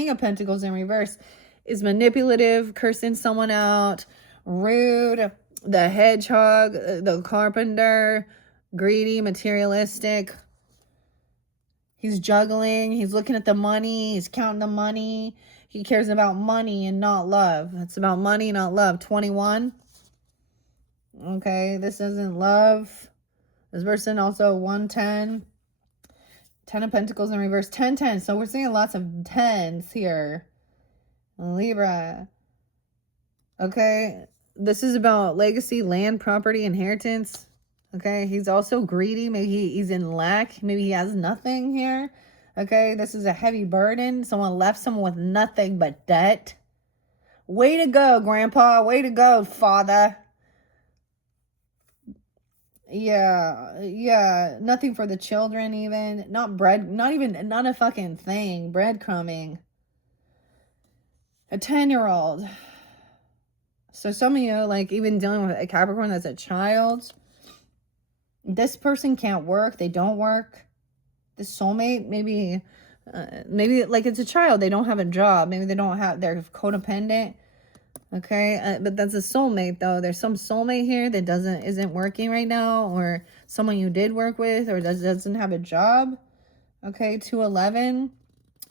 of Pentacles in reverse is manipulative, cursing someone out, rude, the hedgehog, the carpenter, greedy, materialistic. He's juggling, he's looking at the money, he's counting the money. He cares about money and not love. It's about money, not love. 21. Okay, this isn't love. This person also 110. 10 of Pentacles in reverse, 1010. So we're seeing lots of 10s here. Libra. Okay, this is about legacy, land, property, inheritance. Okay, he's also greedy. Maybe he's in lack. Maybe he has nothing here. Okay, this is a heavy burden. Someone left someone with nothing but debt. Way to go, Grandpa. Way to go, Father. Yeah. Nothing for the children even. Not bread. Not a fucking thing. Breadcrumbing. A 10-year-old. So some of you, like, even dealing with a Capricorn that's a child. This person can't work. They don't work. This soulmate, maybe like it's a child. They don't have a job. Maybe they're codependent. Okay, but that's a soulmate though. There's some soulmate here that isn't working right now, or someone you did work with, or doesn't have a job. Okay, 211.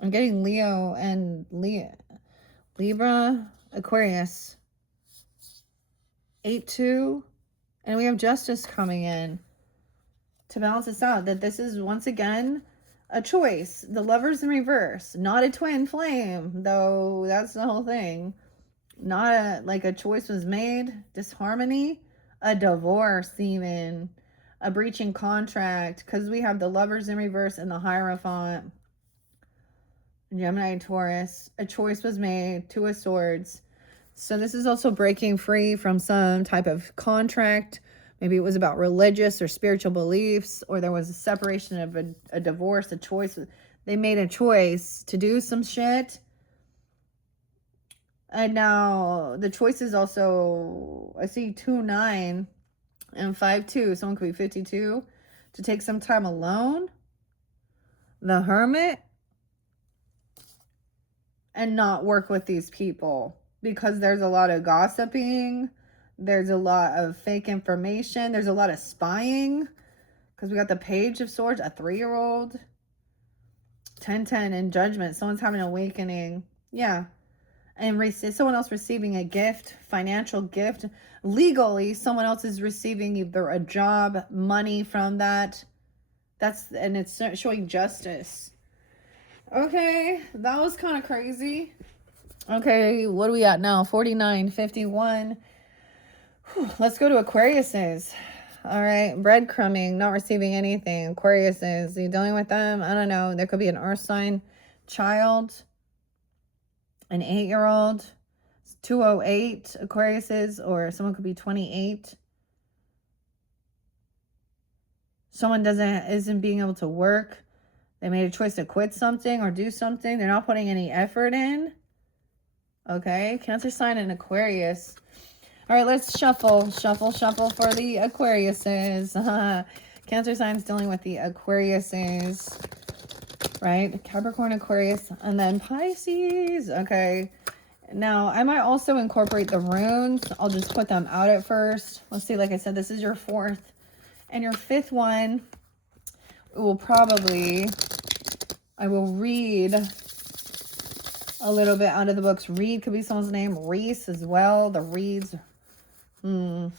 I'm getting Leo and Libra, Aquarius. 8-2, and we have Justice coming in to balance this out. That this is once again a choice. The Lovers in reverse, not a twin flame, though. That's the whole thing. Not a choice was made. Disharmony, a divorce, even a breaching contract, because we have the Lovers in reverse and the Hierophant. Gemini, Taurus, a choice was made. 2 of Swords. So this is also breaking free from some type of contract. Maybe it was about religious or spiritual beliefs, or there was a separation of a divorce, a choice. They made a choice to do some shit. And now the choice is also, I see 2-9 and 5-2. Someone could be 52 to take some time alone. The Hermit. And not work with these people, because there's a lot of gossiping. There's a lot of fake information. There's a lot of spying, because we got the Page of Swords, a 3-year-old. 10-10 in Judgment. Someone's having an awakening. Yeah. And someone else receiving a gift, financial gift. Legally, someone else is receiving either a job, money from that. And it's showing justice. Okay, that was kind of crazy. Okay, what are we at now? 49, 51. Whew, let's go to Aquariuses. All right, breadcrumbing, not receiving anything. Aquariuses, are you dealing with them? I don't know. There could be an earth sign child, an 8-year-old, 208 Aquariuses, or someone could be 28. Someone isn't being able to work. They made a choice to quit something or do something. They're not putting any effort in. Okay, Cancer sign and Aquarius. All right, let's shuffle for the Aquariuses. Cancer signs dealing with the Aquariuses, right? Capricorn, Aquarius, and then Pisces. Okay, now I might also incorporate the runes. I'll just put them out at first. Let's see, like I said, this is your 4th. And your 5th one will probably, I will read a little bit out of the books. Reed could be someone's name. Reese as well. The Reeds. Drew.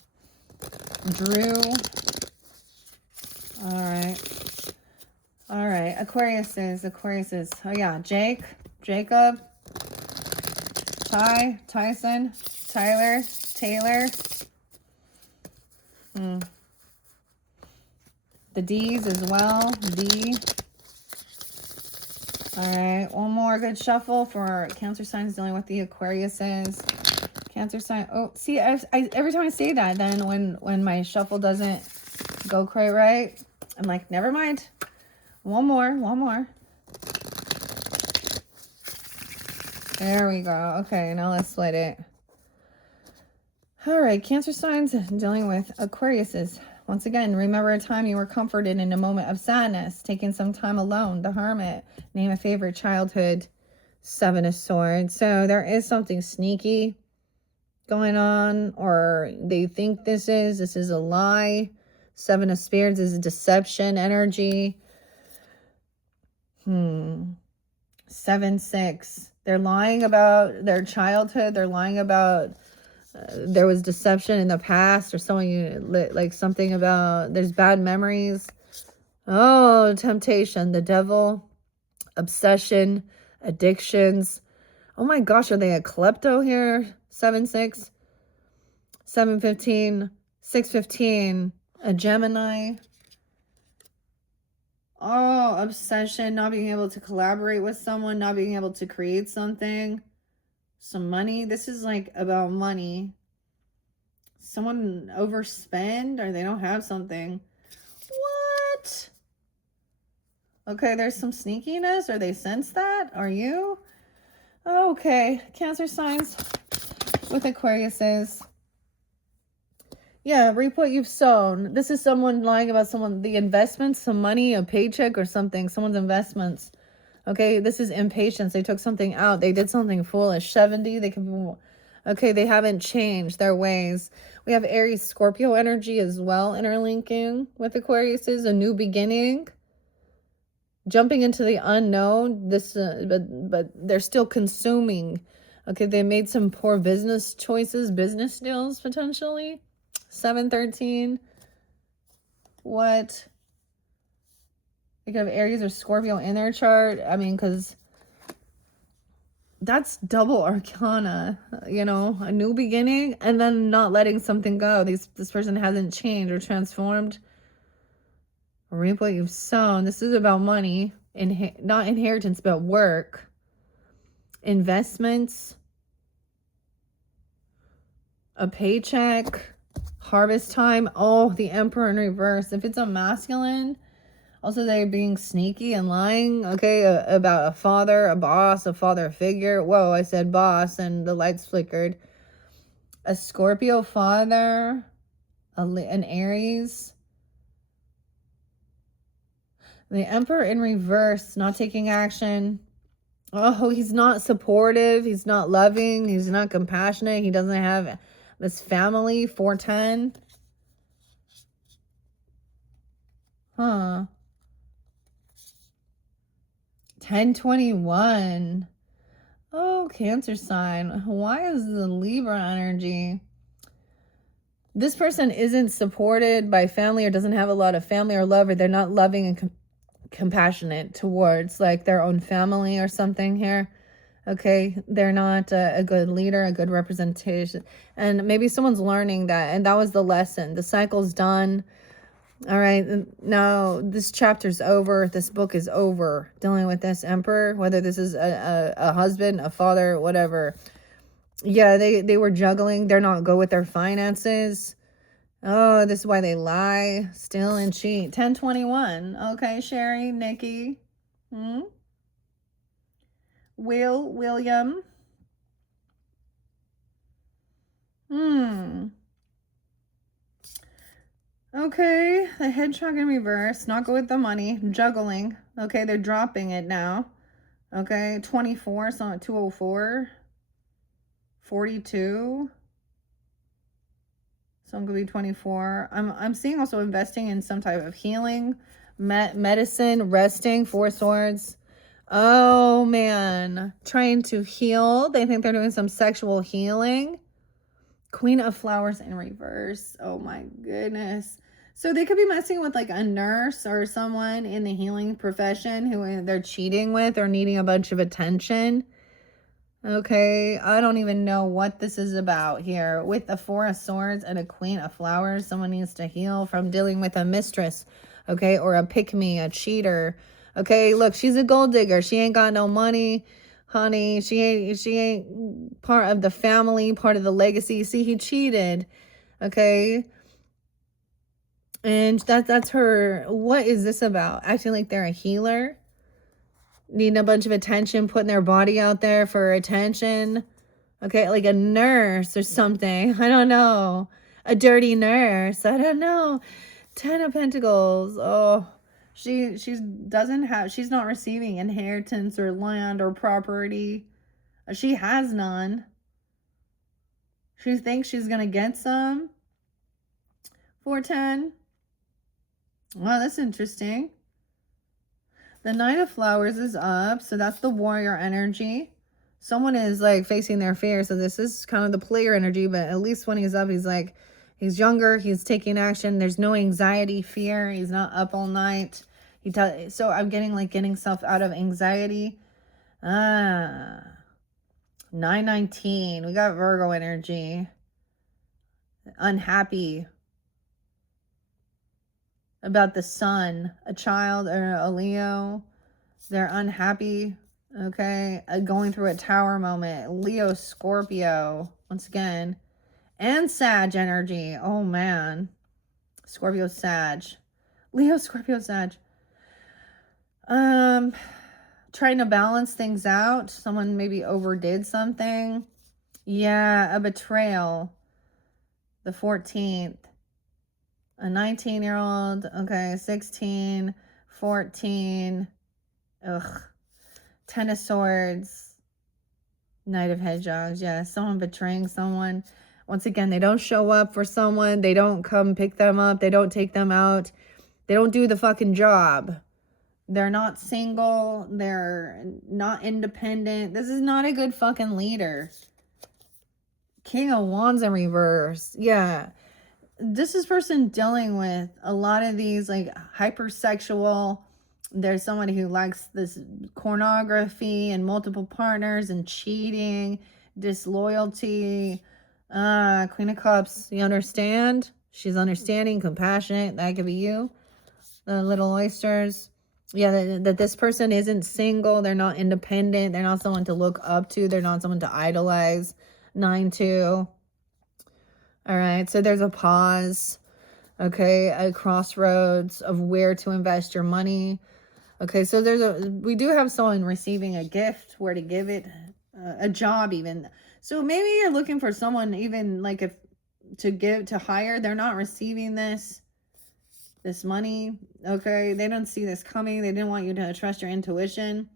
All right. Aquariuses. Oh yeah. Jacob, Tyson, Tyler, Taylor. The D's as well. D. All right. One more good shuffle for Cancer signs dealing with the Aquariuses. Cancer sign. Oh, see, every time I say that, then when my shuffle doesn't go quite right, I'm like, never mind. One more. There we go. Okay, now let's split it. All right, Cancer signs dealing with Aquariuses. Once again, remember a time you were comforted in a moment of sadness, taking some time alone. The Hermit. Name a favorite childhood. 7 of Swords. So there is something sneaky going on, or they think this is a lie. 7 of Spears is deception energy. 7-6. They're lying about their childhood. They're lying about there was deception in the past, or someone like something about there's bad memories. Oh, temptation, the devil, obsession, addictions. Oh my gosh, are they a klepto here? 7-6, 7-15, 6-15, a Gemini. Oh, obsession, not being able to collaborate with someone, not being able to create something. Some money. This is like about money. Someone overspend, or they don't have something. What? Okay, there's some sneakiness, or they sense that. Are you? Okay, Cancer signs with Aquariuses. Yeah, reap what you've sown. This is someone lying about the investments, some money, a paycheck or something, someone's investments. Okay, this is impatience. They took something out. They did something foolish. 70, they can, okay, they haven't changed their ways. We have Aries, Scorpio energy as well, interlinking with Aquariuses, a new beginning. Jumping into the unknown, but they're still consuming. Okay, they made some poor business choices, business deals potentially. 7-13. What? They could have Aries or Scorpio in their chart. I mean, because that's double arcana, a new beginning, and then not letting something go. This person hasn't changed or transformed. Reap what you've sown. This is about money, not inheritance, but work, investments, a paycheck, harvest time. Oh, the Emperor in reverse. If it's a masculine, also they're being sneaky and lying, okay, about a father, a boss, a father figure. Whoa, I said boss and the lights flickered. A Scorpio father, an Aries. The Emperor in reverse, not taking action. Oh, he's not supportive. He's not loving. He's not compassionate. He doesn't have this family. 410. Huh. 1021. Oh, Cancer sign. Why is the Libra energy? This person isn't supported by family, or doesn't have a lot of family or love, or they're not loving and compassionate towards like their own family or something here. Okay, they're not a good leader, a good representation. And maybe someone's learning that, and that was the lesson. The cycle's done. All right, now this chapter's over. This book is over. Dealing with this emperor, whether this is a husband, a father, whatever. Yeah, they were juggling. They're not good with their finances. Oh, this is why they lie, steal, and cheat. 1021. Okay, Sherry, Nikki. William. Okay, the hedgehog in reverse. Not good with the money. Juggling. Okay, they're dropping it now. Okay, 24, so at 204. 42. Some could be 24. I'm seeing also investing in some type of healing, medicine, resting, 4 swords. Oh man, trying to heal. They think they're doing some sexual healing. Queen of Flowers in reverse. Oh my goodness. So they could be messing with like a nurse or someone in the healing profession who they're cheating with or needing a bunch of attention. Okay, I don't even know what this is about here. With the 4 of Swords and a Queen of Flowers, someone needs to heal from dealing with a mistress, okay, or a pick-me, a cheater. Okay, look, she's a gold digger. She ain't got no money, honey. She ain't part of the family, part of the legacy. See, he cheated, okay? And that's her. What is this about? Acting like they're a healer? Needing a bunch of attention, putting their body out there for attention. Okay, like a nurse or something. I don't know. A dirty nurse. I don't know. 10 of Pentacles. Oh, she's not receiving inheritance or land or property. She has none. She thinks she's gonna get some. 410. Wow, that's interesting. The Knight of Flowers is up, so that's the warrior energy. Someone is like facing their fear, so this is kind of the player energy, but at least when he's up, he's like, he's younger, he's taking action. There's no anxiety, fear. He's not up all night. So I'm getting self out of anxiety. 919. We got Virgo energy. Unhappy about the sun, a child or a Leo. They're unhappy, okay? Going through a tower moment. Leo, Scorpio, once again. And Sag energy. Oh, man. Scorpio, Sag. Leo, Scorpio, Sag. Trying to balance things out. Someone maybe overdid something. Yeah, a betrayal. The 14th. A 19-year-old, okay, 16, 14, 10 of Swords, Knight of Hedgehogs, yeah, someone betraying someone. Once again, they don't show up for someone, they don't come pick them up, they don't take them out, they don't do the fucking job. They're not single, they're not independent. This is not a good fucking leader. King of Wands in reverse, yeah. This is person dealing with a lot of these like hypersexual. There's somebody who likes this pornography and multiple partners and cheating, disloyalty. Queen of Cups, you understand? She's understanding, compassionate. That could be you. The little oysters. Yeah, that this person isn't single. They're not independent. They're not someone to look up to. They're not someone to idolize. 9-2. All right, so there's a pause, okay, a crossroads of where to invest your money. Okay, so we do have someone receiving a gift, where to give it, a job even. So maybe you're looking for someone even like to hire. They're not receiving this money, okay? They don't see this coming. They didn't want you to trust your intuition.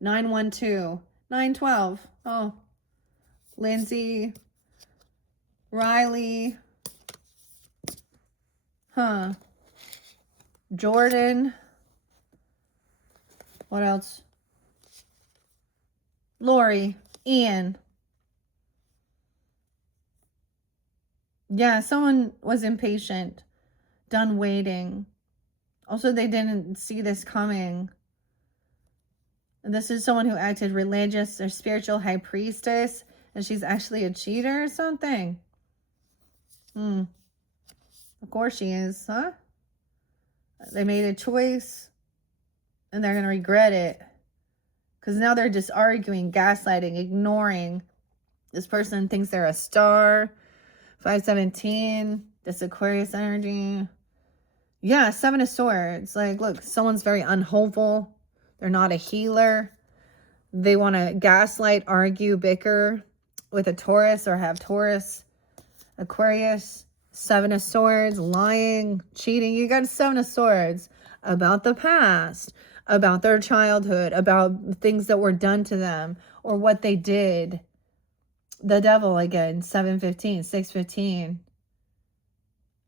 912, 912. Oh, Lindsay, Riley, Jordan, what else? Lori, Ian. Yeah, someone was impatient, done waiting. Also, they didn't see this coming. This is someone who acted religious or spiritual high priestess, and she's actually a cheater or something. Of course she is, huh? They made a choice, and they're going to regret it. Because now they're just arguing, gaslighting, ignoring. This person thinks they're a star. 517, this Aquarius energy. Yeah, 7 of Swords. Like, look, someone's very unhopeful. They're not a healer. They want to gaslight, argue, bicker with a Taurus or have Taurus. Aquarius, 7 of Swords, lying, cheating. You got 7 of Swords about the past, about their childhood, about things that were done to them or what they did. The Devil again, 715, 615.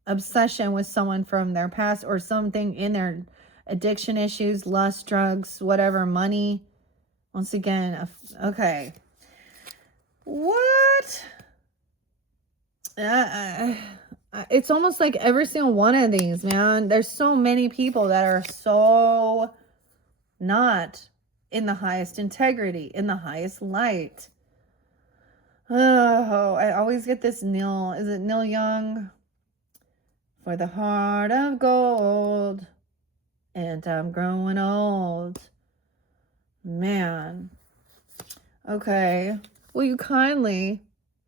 Obsession with someone from their past or something in their addiction issues, lust, drugs, whatever, money. Once again, okay. What? It's almost like every single one of these, man. There's so many people that are so not in the highest integrity, in the highest light. Oh, I always get this Neil. Is it Neil Young? For the heart of gold. And I'm growing old. Man. Okay. Will you kindly...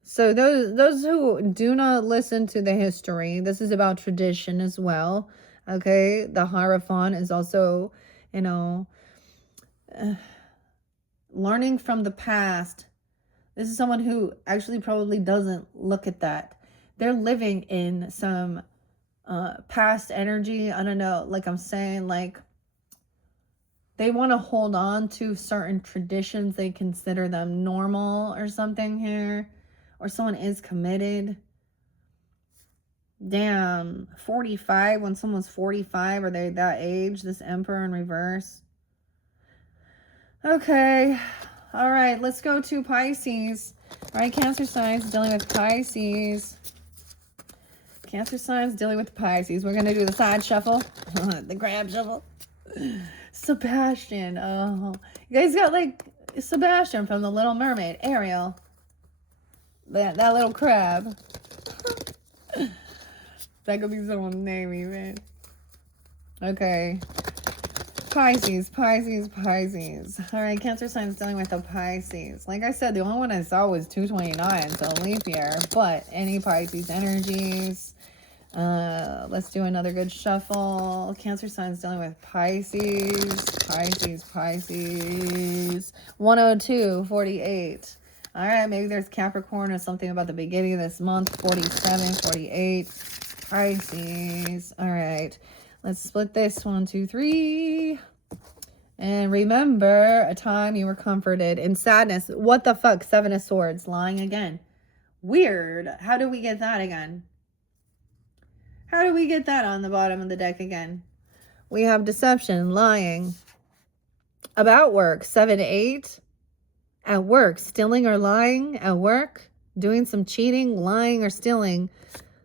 So those who do not listen to the history, this is about tradition as well. Okay. The Hierophant is also, learning from the past. This is someone who actually probably doesn't look at that. They're living in some past energy. I don't know. Like I'm saying, like they want to hold on to certain traditions. They consider them normal or something here. Or someone is committed. Damn. 45. When someone's 45, are they that age? This Emperor in reverse. Okay. All right, let's go to Pisces. All right, Cancer signs dealing with Pisces. Cancer signs dealing with Pisces. We're going to do the side shuffle. The crab shuffle. Sebastian. Oh, you guys got like Sebastian from The Little Mermaid. Ariel. That little crab. That could be someone's name even. Okay. Pisces, Pisces, Pisces. All right, Cancer signs dealing with the Pisces. Like I said, the only one I saw was 229, so leap year. But any Pisces energies. Let's do another good shuffle. Cancer signs dealing with Pisces, Pisces, Pisces. 102, 48. All right, maybe there's Capricorn or something about the beginning of this month. 47, 48. Pisces. All right. Let's split this. 1, 2, 3. And remember a time you were comforted in sadness. What the fuck? 7 of Swords. Lying again. Weird. How do we get that again? How do we get that on the bottom of the deck again? We have deception, lying. About work. 7 to 8. At work. Stealing or lying at work. Doing some cheating, lying or stealing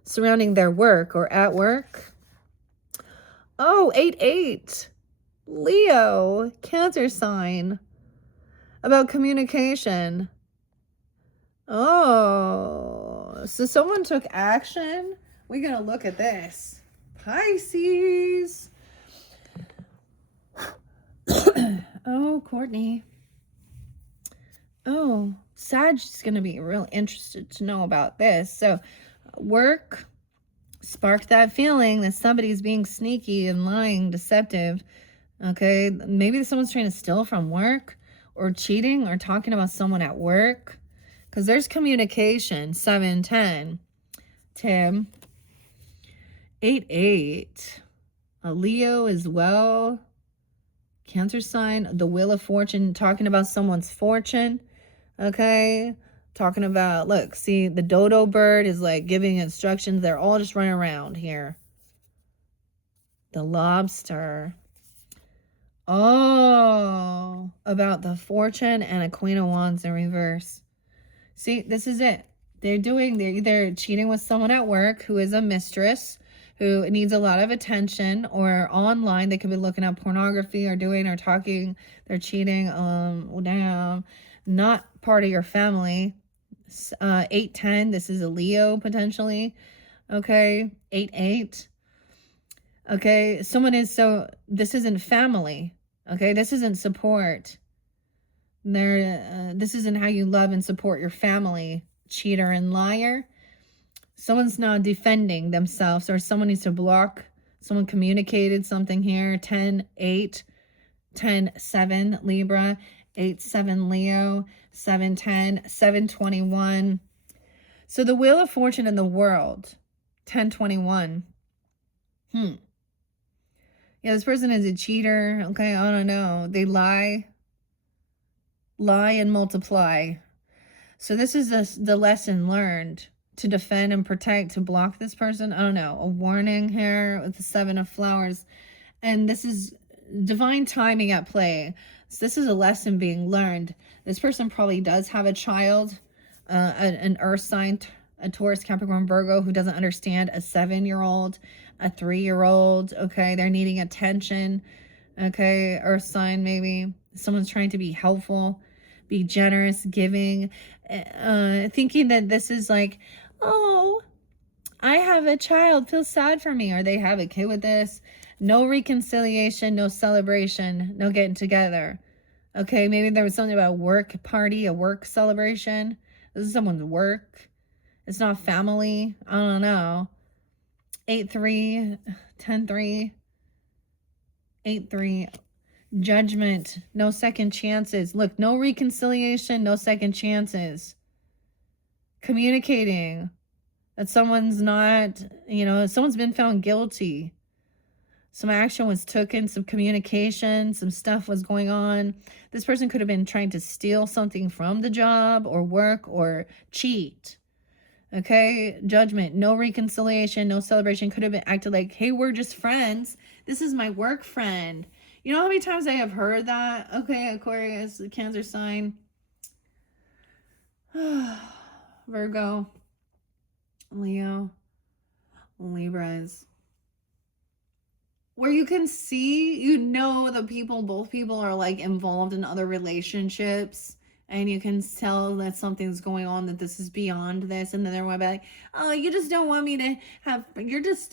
surrounding their work or at work. Oh, 8-8. Leo, Cancer sign. About communication. Oh, so someone took action? We're going to look at this. Pisces. Oh, Courtney. Oh, Sag is going to be real interested to know about this. So, work sparked that feeling that somebody's being sneaky and lying, deceptive. Okay, maybe someone's trying to steal from work or cheating or talking about someone at work. Because there's communication. 7-10. Tim. 8-8. A Leo as well. Cancer sign. The Wheel of Fortune. Talking about someone's fortune. Okay. Talking about, look, see, the dodo bird is like giving instructions. They're all just running around here. The lobster. Oh, about the fortune and a Queen of Wands in reverse. See, this is it. They're either cheating with someone at work who is a mistress, who needs a lot of attention, or online they could be looking at pornography or doing or talking, they're cheating. Damn, not part of your family. 810, this is a Leo potentially. Okay, 8-8. Okay, this isn't family. Okay, this isn't support. This isn't how you love and support your family. Cheater and liar. Someone's not defending themselves, or someone needs to block. Someone communicated something here. 10-8, 10-7 Libra, 8-7 Leo, 7-10, 7-21. So the Wheel of Fortune in the world, 10-21. Yeah, this person is a cheater. Okay, I don't know. They lie and multiply. So this is the lesson learned, to defend and protect, to block this person. I don't know. A warning here with the 7 of Flowers. And this is divine timing at play. So this is a lesson being learned. This person probably does have a child, an earth sign, a Taurus, Capricorn, Virgo, who doesn't understand a 7-year-old, a 3-year-old. Okay, they're needing attention. Okay, earth sign maybe. Someone's trying to be helpful, be generous, giving, thinking that this is like, oh, I have a child, feel sad for me, or they have a kid with this. No reconciliation, no celebration, no getting together. Okay, maybe there was something about a work party, a work celebration. This is someone's work. It's not family. I don't know. 8-3, 10-3, 8-3. Judgment, no second chances. Look, no reconciliation, no second chances. Communicating that someone's not, someone's been found guilty. Some action was taken, some communication, some stuff was going on. This person could have been trying to steal something from the job or work or cheat. Okay, judgment, no reconciliation, no celebration. Could have been acted like, hey, we're just friends. This is my work friend. You know how many times I have heard that? Okay, Aquarius, the Cancer sign. Virgo, Leo, Libras. Where you can see, that both people are like involved in other relationships. And you can tell that something's going on, that this is beyond this. And then they're like, oh, you just don't want me to have, you just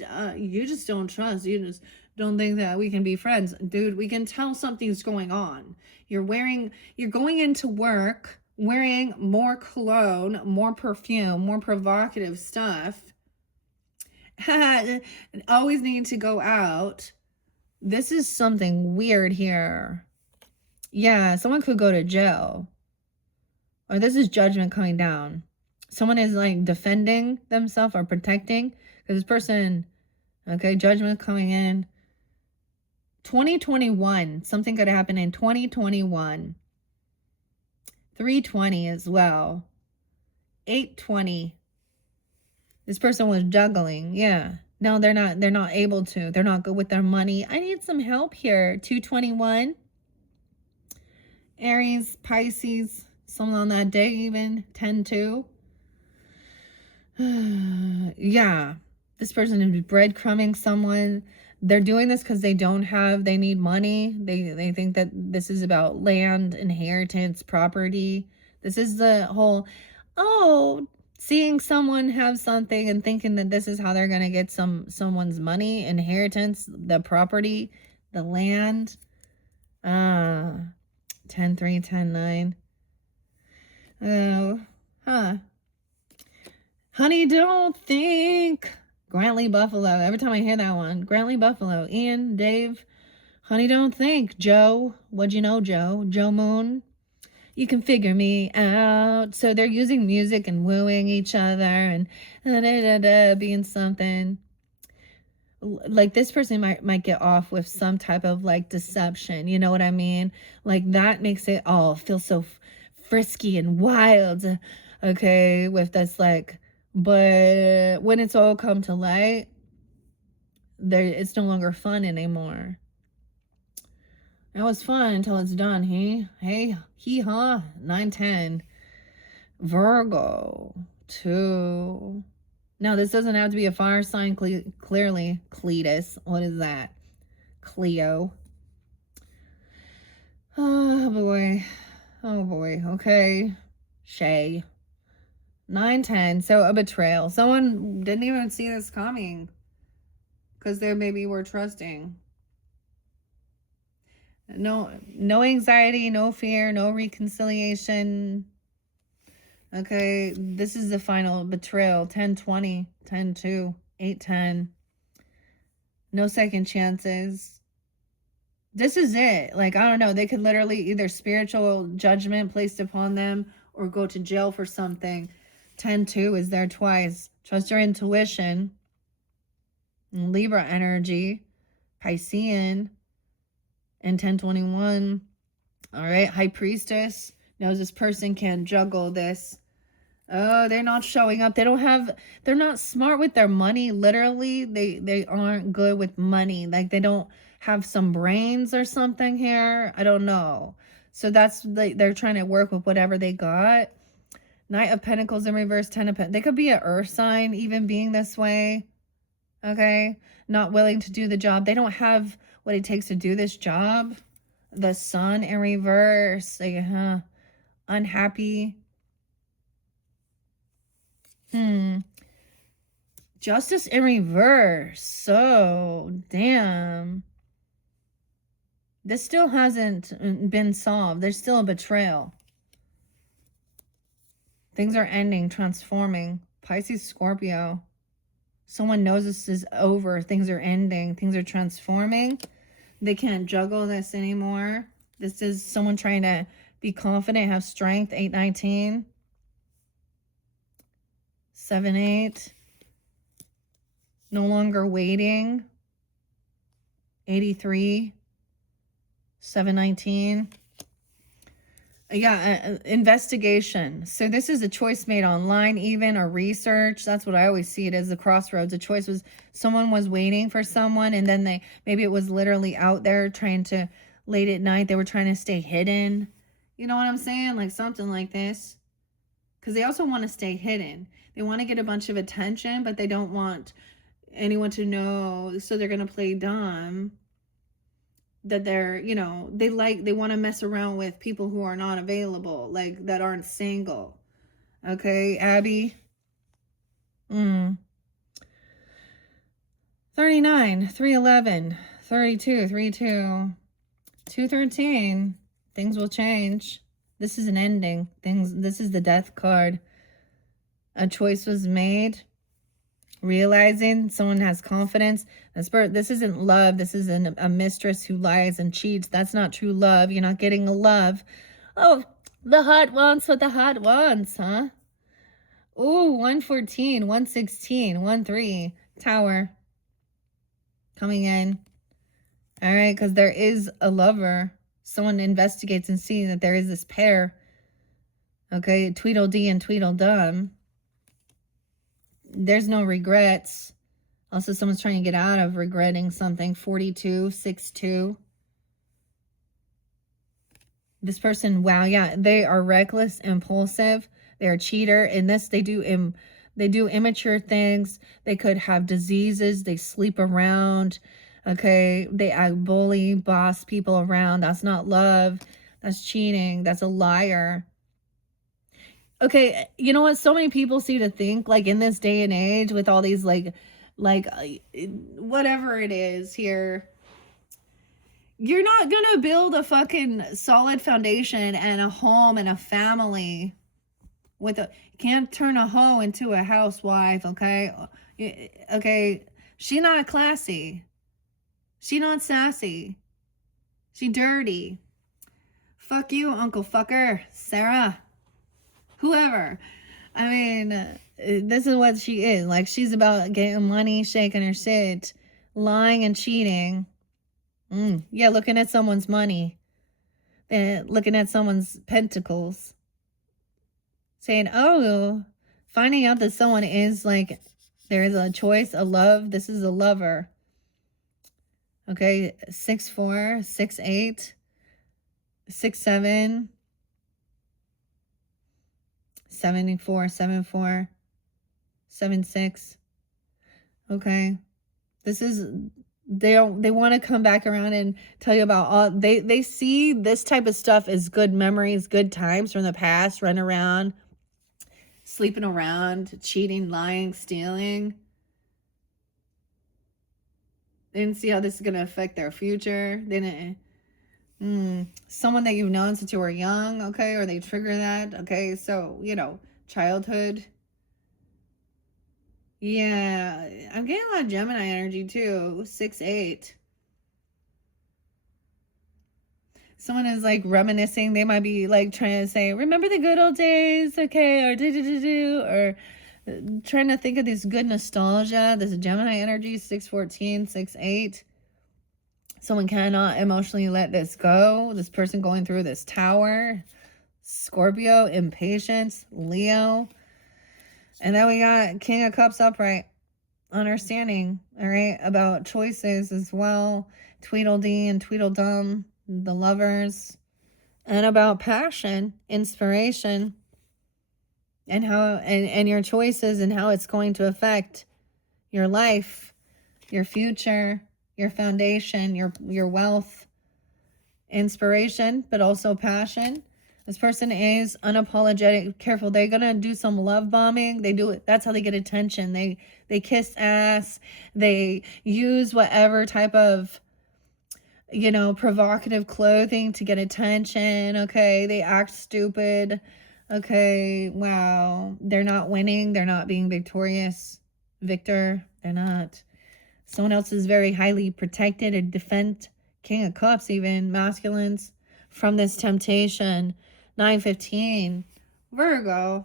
don't trust. You just don't think that we can be friends. Dude, we can tell something's going on. You're going into work wearing more cologne, more perfume, more provocative stuff. Always need to go out. This is something weird here. Yeah, someone could go to jail. Or this is judgment coming down. Someone is like defending themselves or protecting. Because this person, okay, judgment coming in. 2021. Something could happen in 2021. 320 as well. 820. This person was juggling. Yeah. No, they're not able to. They're not good with their money. I need some help here. 221. Aries, Pisces. Someone on that day even. 10-2. Yeah. This person is breadcrumbing someone. They're doing this because they need money. They think that this is about land, inheritance, property. This is the whole, seeing someone have something and thinking that this is how they're going to get someone's money, inheritance, the property, the land. 10-3, 10-9. Honey, don't think. Grantley Buffalo. Every time I hear that one. Grantley Buffalo. Ian, Dave. Honey, don't think. Joe. What'd you know, Joe? Joe Moon. You can figure me out. So they're using music and wooing each other and being something. Like this person might get off with some type of like deception. You know what I mean? Like that makes it all feel so frisky and wild. Okay, with this like, but when it's all come to light, it's no longer fun anymore. It was fun until it's done. Hey, 9-10. Virgo 2. Now, this doesn't have to be a fire sign, clearly. Cletus. What is that? Cleo. Oh, boy. Oh, boy. Okay. Shay. 9-10. So, a betrayal. Someone didn't even see this coming. Because they maybe were trusting. No anxiety, no fear, no reconciliation. Okay, this is the final betrayal. 10-20, 10-2, 8-10. No second chances. This is it. Like, I don't know. They could literally either spiritual judgment placed upon them or go to jail for something. 10-2 is there twice. Trust your intuition. Libra energy. Piscean. And 10-21. All right. High priestess knows this person can juggle this. Oh, they're not showing up. They're not smart with their money. Literally, they aren't good with money. Like, they don't have some brains or something here. I don't know. So that's, they're trying to work with whatever they got. Knight of Pentacles in reverse, 10 of Pentacles. They could be an earth sign even being this way. Okay. Not willing to do the job. They don't have what it takes to do this job. The Sun in reverse. Like, unhappy. Justice in reverse. So, damn. This still hasn't been solved. There's still a betrayal. Things are ending, transforming. Pisces, Scorpio. Someone knows this is over. Things are ending. Things are transforming. They can't juggle this anymore. This is someone trying to be confident, have strength. 8-19. 7-8. No longer waiting. 83. 7-19. Yeah, investigation. So this is a choice made online even, or research. That's what I always see it as, the crossroads. A choice was, someone was waiting for someone, and then maybe it was literally out there trying to, late at night, they were trying to stay hidden. You know what I'm saying? Like something like this. Because they also want to stay hidden. They want to get a bunch of attention, but they don't want anyone to know. So they're going to play dumb. That they're, they want to mess around with people who are not available, like that aren't single. Okay, Abby. 39, 311, 32, 32, 213. Things will change. This is an ending. This is the death card. A choice was made. Realizing someone has confidence. This isn't love. This is a mistress who lies and cheats. That's not true love. You're not getting a love. Oh, the heart wants what the heart wants, huh? Ooh, 114, 116, 13. Tower. Coming in. All right, because there is a lover. Someone investigates and sees that there is this pair. Okay, Tweedledee and Tweedledum. There's no regrets. Also, someone's trying to get out of regretting something. 42, 6-2. This person, wow, yeah, they are reckless, impulsive. They're a cheater. In this, they do immature things. They could have diseases. They sleep around. Okay, they bully, boss people around. That's not love. That's cheating. That's a liar. Okay, you know what? So many people seem to think, like, in this day and age with all these, like whatever it is here, you're not gonna build a fucking solid foundation and a home and a family with you can't turn a hoe into a housewife, okay? Okay, she not classy. She not sassy. She dirty. Fuck you, Uncle Fucker, Sarah. Whoever. I mean, this is what she is. Like, she's about getting money, shaking her shit, lying and cheating. Yeah, looking at someone's money. Looking at someone's pentacles. Saying, oh, finding out that someone is, like, there is a choice, a love. This is a lover. Okay, 6-4, 6-8, 6-7. 74, 74, 7-6. Okay. This is, they want to come back around and tell you about all, they see this type of stuff as good memories, good times from the past, run around, sleeping around, cheating, lying, stealing. They didn't see how this is going to affect their future. They didn't. Someone that you've known since you were young, okay, or they trigger that, okay, so, you know, childhood. Yeah, I'm getting a lot of Gemini energy too. 6-8. Someone is like reminiscing. They might be like trying to say, remember the good old days, okay, or do, or trying to think of this good nostalgia. This is Gemini energy, 6-14, 6-8. Someone cannot emotionally let this go. This person going through this tower. Scorpio, impatience, Leo. And then we got King of Cups upright. Understanding, all right, about choices as well. Tweedledee and Tweedledum, the lovers. And about passion, inspiration, and how and your choices and how it's going to affect your life, your future, your foundation, your wealth, inspiration, but also passion. This person is unapologetic. Careful, they're gonna do some love bombing. They do it. That's how they get attention. They kiss ass. They use whatever type of, you know, provocative clothing to get attention. Okay, they act stupid. Okay, wow, they're not winning. They're not being victorious. Victor, they're not. Someone else is very highly protected or defend. King of Cups, even masculines, from this temptation. 9-15. Virgo.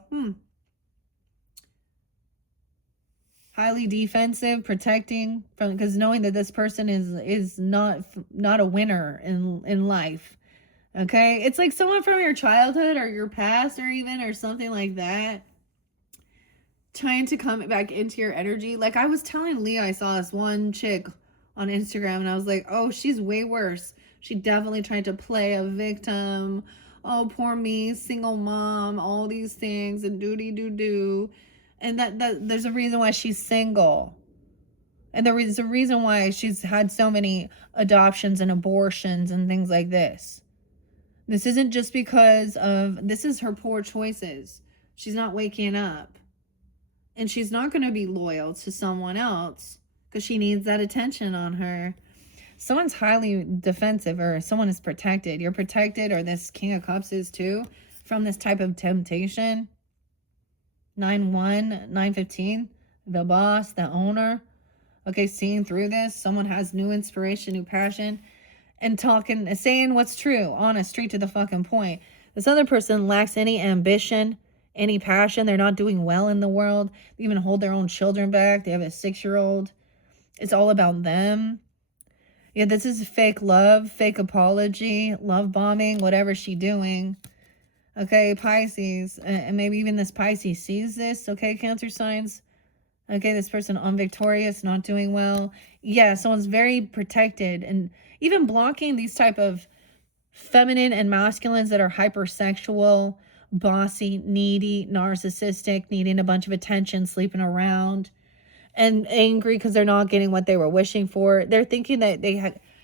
Highly defensive, protecting from, because knowing that this person is not a winner in life. Okay, it's like someone from your childhood or your past or even or something like that, trying to come back into your energy. Like I was telling Leah, I saw this one chick on Instagram and I was like, oh, she's way worse. She definitely tried to play a victim. Oh, poor me, single mom, all these things and do. And that there's a reason why she's single. And there is a reason why she's had so many adoptions and abortions and things like this. This isn't just because of, this is her poor choices. She's not waking up. And she's not going to be loyal to someone else because she needs that attention on her. Someone's highly defensive or someone is protected. You're protected, or this King of Cups is too, from this type of temptation. 9-1, 9-15, the boss, the owner. Okay, seeing through this, someone has new inspiration, new passion, and talking, saying what's true, honest, straight to the fucking point. This other person lacks any ambition, any passion. They're not doing well in the world. They even hold their own children back. They have a 6-year-old. It's all about them. Yeah, this is fake love, fake apology, love bombing, whatever she doing. Okay, Pisces, and maybe even this Pisces sees this. Okay, Cancer signs. Okay, this person unvictorious, not doing well. Yeah, someone's very protected and even blocking these type of feminine and masculines that are hypersexual, bossy, needy, narcissistic, needing a bunch of attention, sleeping around, and angry because they're not getting what they were wishing for. They're thinking that they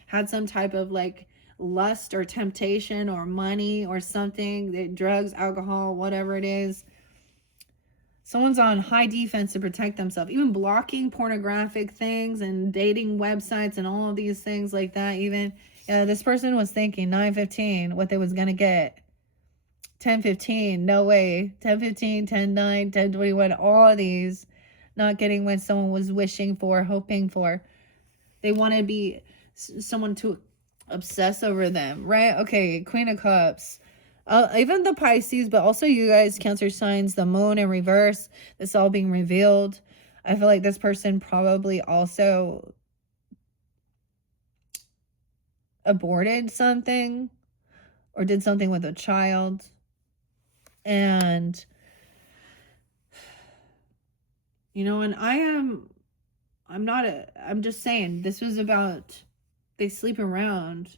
had some type of like lust or temptation or money or something, drugs, alcohol, whatever it is. Someone's on high defense to protect themselves, even blocking pornographic things and dating websites and all of these things like that. Even this person was thinking 9-15 what they was gonna get. 10-15, no way. 10-15, 10-9, 10-21, all of these not getting what someone was wishing for, hoping for. They want to be someone to obsess over them, right? Okay, Queen of Cups. Even the Pisces, but also you guys, Cancer signs, the moon in reverse, this all being revealed. I feel like this person probably also aborted something or did something with a child. And, you know, and I'm just saying, this was about, they sleep around.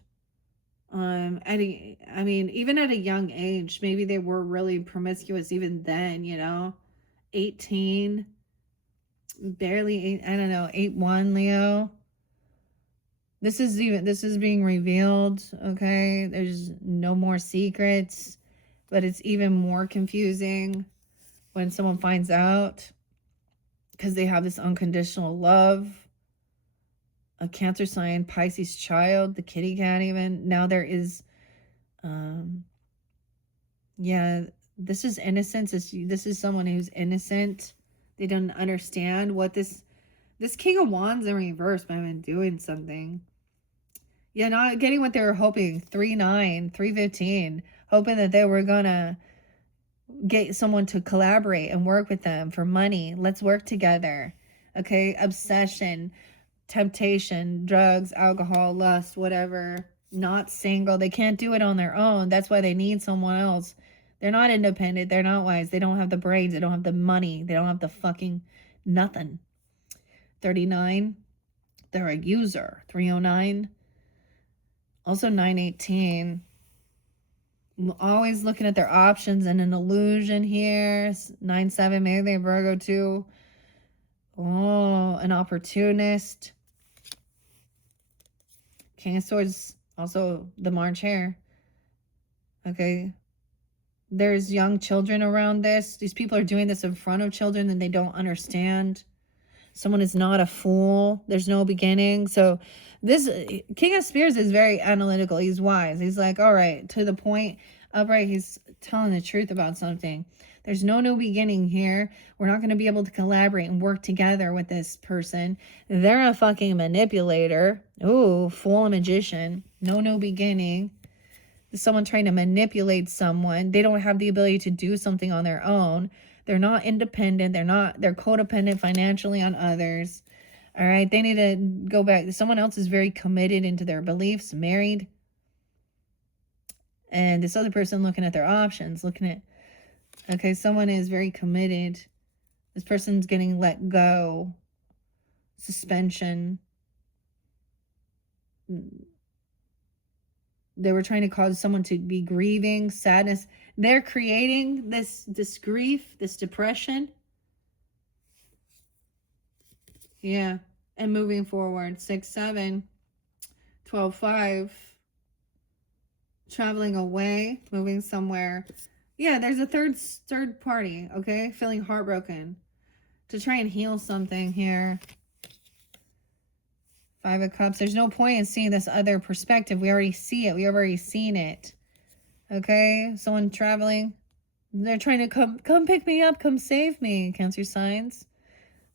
Even at a young age, maybe they were really promiscuous even then, you know, 18, barely 8, I don't know, 8-1, Leo. This is being revealed, okay? There's no more secrets, but it's even more confusing when someone finds out, because they have this unconditional love. A Cancer sign, Pisces child, the kitty cat even. Now there is, yeah, this is innocence. This is someone who's innocent. They don't understand what this King of Wands in reverse might have been doing something. Yeah, not getting what they were hoping. 3-9, 3-15, hoping that they were gonna get someone to collaborate and work with them for money. Let's work together. Okay, obsession, temptation, drugs, alcohol, lust, whatever. Not single. They can't do it on their own. That's why they need someone else. They're not independent. They're not wise. They don't have the brains. They don't have the money. They don't have the fucking nothing. 39, they're a user. 309, also 918. Always looking at their options and an illusion here. 9-7, maybe they're Virgo too. Oh, an opportunist. King of Swords, also the March hare. Okay. There's young children around this. These people are doing this in front of children and they don't understand. Someone is not a fool. There's no beginning. So this King of Spears is very analytical. He's wise. He's like, all right, to the point, upright. He's telling the truth about something. There's no new beginning here. We're not going to be able to collaborate and work together with this person. They're a fucking manipulator. Ooh, fool and magician. No new beginning. Someone trying to manipulate someone. They don't have the ability to do something on their own. They're not independent. They're codependent financially on others. All right. They need to go back. Someone else is very committed into their beliefs, married. And this other person looking at their options, okay, someone is very committed. This person's getting let go. Suspension. They were trying to cause someone to be grieving, sadness. They're creating this grief, this depression. Yeah. And moving forward. 6-7, 12-5. Traveling away, moving somewhere. Yeah, there's a third party, okay? Feeling heartbroken. To try and heal something here. 5 of Cups. There's no point in seeing this other perspective. We already see it. We have already seen it. Okay? Someone traveling. They're trying to come pick me up. Come save me. Cancer signs.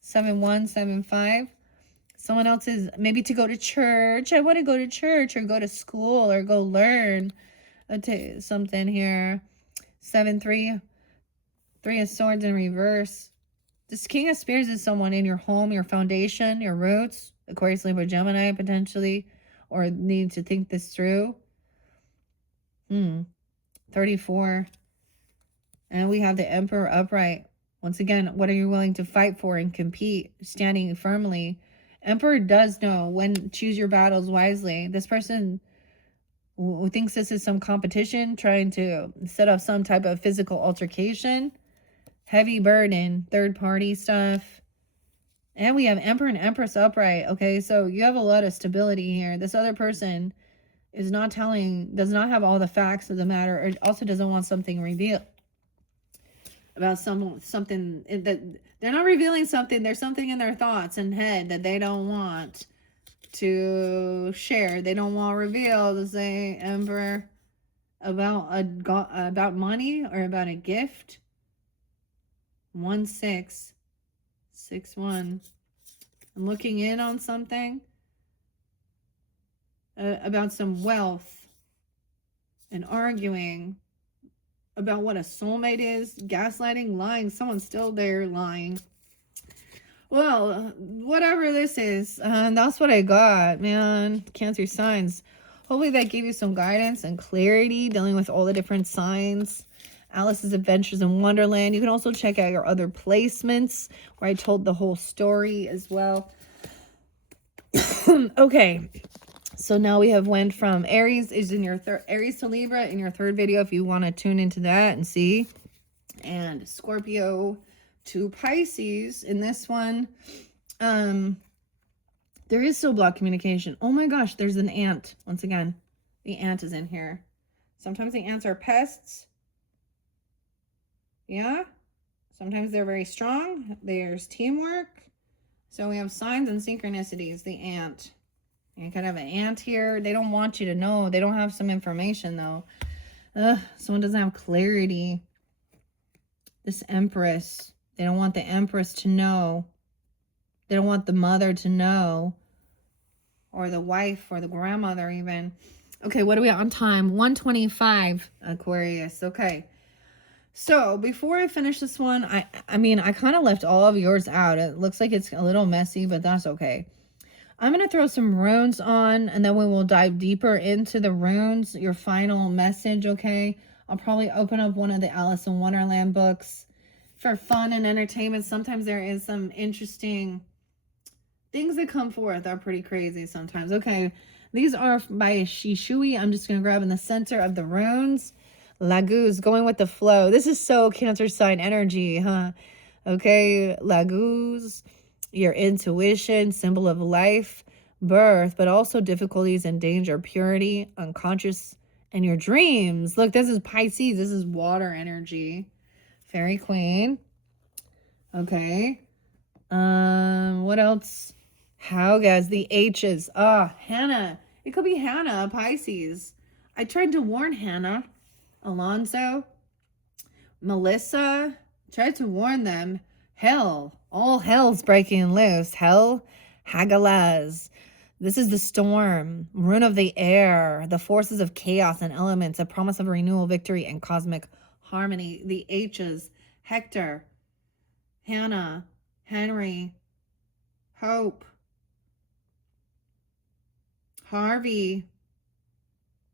7-1, 7-5. Someone else is maybe to go to church. I want to go to church or go to school or go learn something here. 7-3. 3 of Swords in reverse. This King of Spears is someone in your home, your foundation, your roots. Aquarius, Libra, Gemini, potentially. Or need to think this through. 34. And we have the Emperor upright. Once again, what are you willing to fight for and compete? Standing firmly. Emperor does know when choose your battles wisely. This person who thinks this is some competition, trying to set up some type of physical altercation. Heavy burden, third party stuff. And we have Emperor and Empress upright. Okay, so you have a lot of stability here. This other person is does not have all the facts of the matter, or also doesn't want something revealed about something that they're not revealing something. There's something in their thoughts and head that they don't want to share. They don't want revealed. To say Emperor about money or about a gift. 1-6, 6-1. I'm looking in on something about some wealth and arguing about what a soulmate is, gaslighting, lying. Someone's still there lying. Well, whatever this is, that's what I got, man. Cancer signs. Hopefully that gave you some guidance and clarity dealing with all the different signs. Alice's Adventures in Wonderland. You can also check out your other placements where I told the whole story as well. Okay. So now we have went from Aries is in your Aries to Libra in your third video if you want to tune into that and see. And Scorpio to Pisces. In this one, there is still blocked communication. Oh my gosh, there's an ant. Once again, the ant is in here. Sometimes the ants are pests. Yeah. Sometimes they're very strong. There's teamwork. So we have signs and synchronicities. The ant. You could have an ant here. They don't want you to know. They don't have some information though. Someone doesn't have clarity. This Empress. They don't want the Empress to know. They don't want the mother to know. Or the wife or the grandmother even. Okay, what are we on time? 1:25, Aquarius. Okay. So before I finish this one, I mean, I kind of left all of yours out. It looks like it's a little messy, but that's okay. I'm going to throw some runes on, and then we will dive deeper into the runes, your final message, okay? I'll probably open up one of the Alice in Wonderland books for fun and entertainment. Sometimes there is some interesting things that come forth are pretty crazy sometimes. Okay, these are by Shishui. I'm just going to grab in the center of the runes. Laguz, going with the flow. This is so Cancer sign energy, huh? Okay, Laguz, your intuition, symbol of life, birth, but also difficulties and danger, purity, unconscious, and your dreams. Look, this is Pisces. This is water energy. Fairy Queen. Okay. What else? How, guys? The H's. Hannah. It could be Hannah, Pisces. I tried to warn Hannah. Alonso. Melissa. Tried to warn them. Hell. All hell's breaking loose. Hell. Hagalaz. This is the storm. Rune of the air. The forces of chaos and elements. A promise of renewal, victory, and cosmic harmony. The H's. Hector. Hannah. Henry. Hope. Harvey.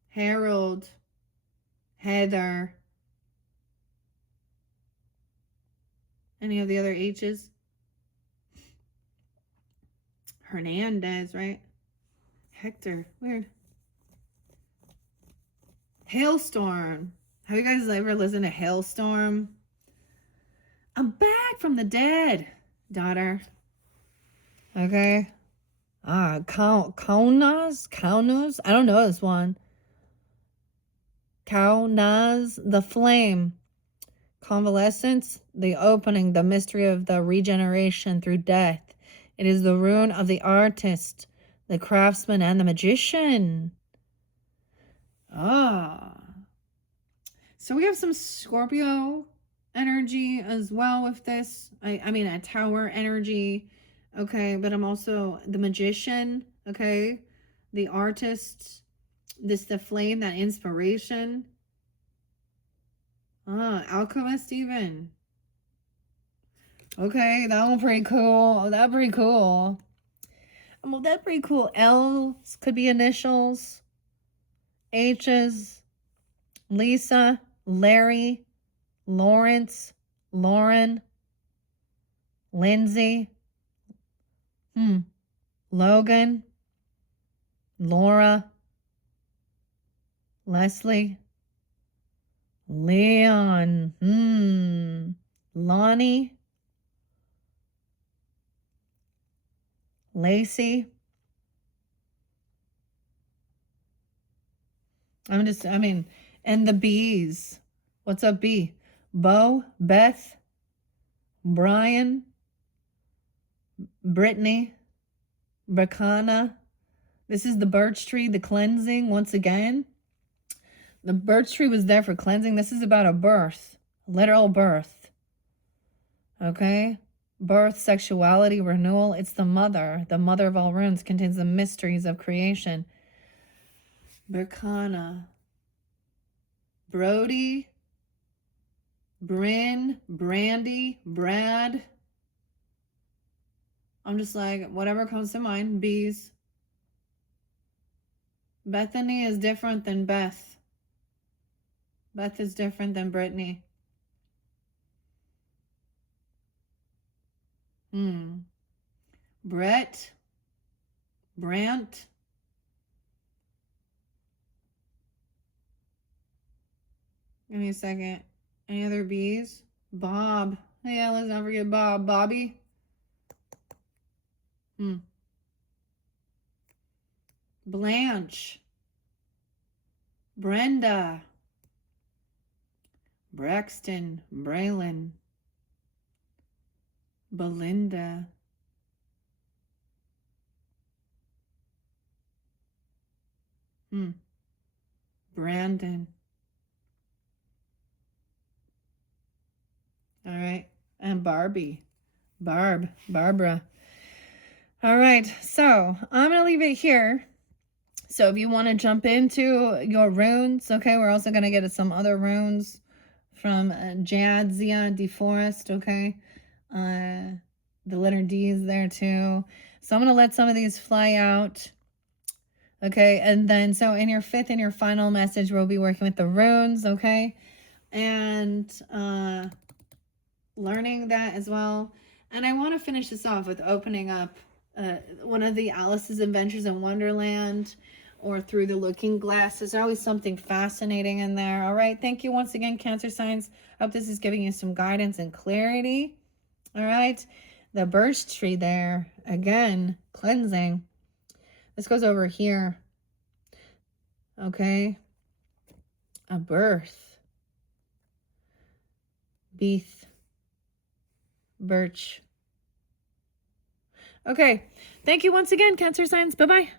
Harold. Heather. Any of the other H's? Hernandez, right? Hector. Weird. Hailstorm. Have you guys ever listened to Hailstorm? I'm back from the dead, daughter. Okay. Kaunas? I don't know this one. Kaunas, the flame. Convalescence, the opening, the mystery of the regeneration through death. It is the rune of the artist, the craftsman, and the magician. So we have some Scorpio energy as well with this. I mean, a tower energy. Okay, but I'm also the magician. Okay, the artist. The flame, that inspiration. Alchemist even. Okay, that one pretty cool. That pretty cool. Well, that's pretty cool. L's could be initials. H's. Lisa. Larry. Lawrence. Lauren. Lindsay. Logan. Laura. Leslie. Leon. Lonnie. Lacey. And the B's. What's up, B? Bo, Beth, Brian, Brittany, Bracana. This is the birch tree, the cleansing once again. The birch tree was there for cleansing. This is about a birth, literal birth. Okay? Birth, sexuality, renewal. It's the mother of all runes, contains the mysteries of creation. Bracana. Brody, Bryn, Brandy, Brad. I'm just like, whatever comes to mind. Bees. Bethany is different than Beth. Beth is different than Brittany. Brett. Brant. Give me a second. Any other B's? Bob. Yeah, let's not forget Bobby. Blanche. Brenda. Braxton. Braylon. Belinda. Brandon. All right. And Barbie. Barbara. All right. So I'm going to leave it here. So if you want to jump into your runes, okay, we're also going to get some other runes from Jadzia DeForest, okay? The letter D is there too. So I'm going to let some of these fly out. Okay, and then so in your fifth and your final message, we'll be working with the runes, okay? And learning that as well. And I want to finish this off with opening up one of the Alice's Adventures in Wonderland or Through the Looking Glass. There's always something fascinating in there. All right, thank you once again, Cancer signs. Hope this is giving you some guidance and clarity. All right, the birch tree there, again, cleansing. This goes over here. Okay, a birth. Beeth. Birch. Okay, thank you once again, Cancer signs. Bye-bye.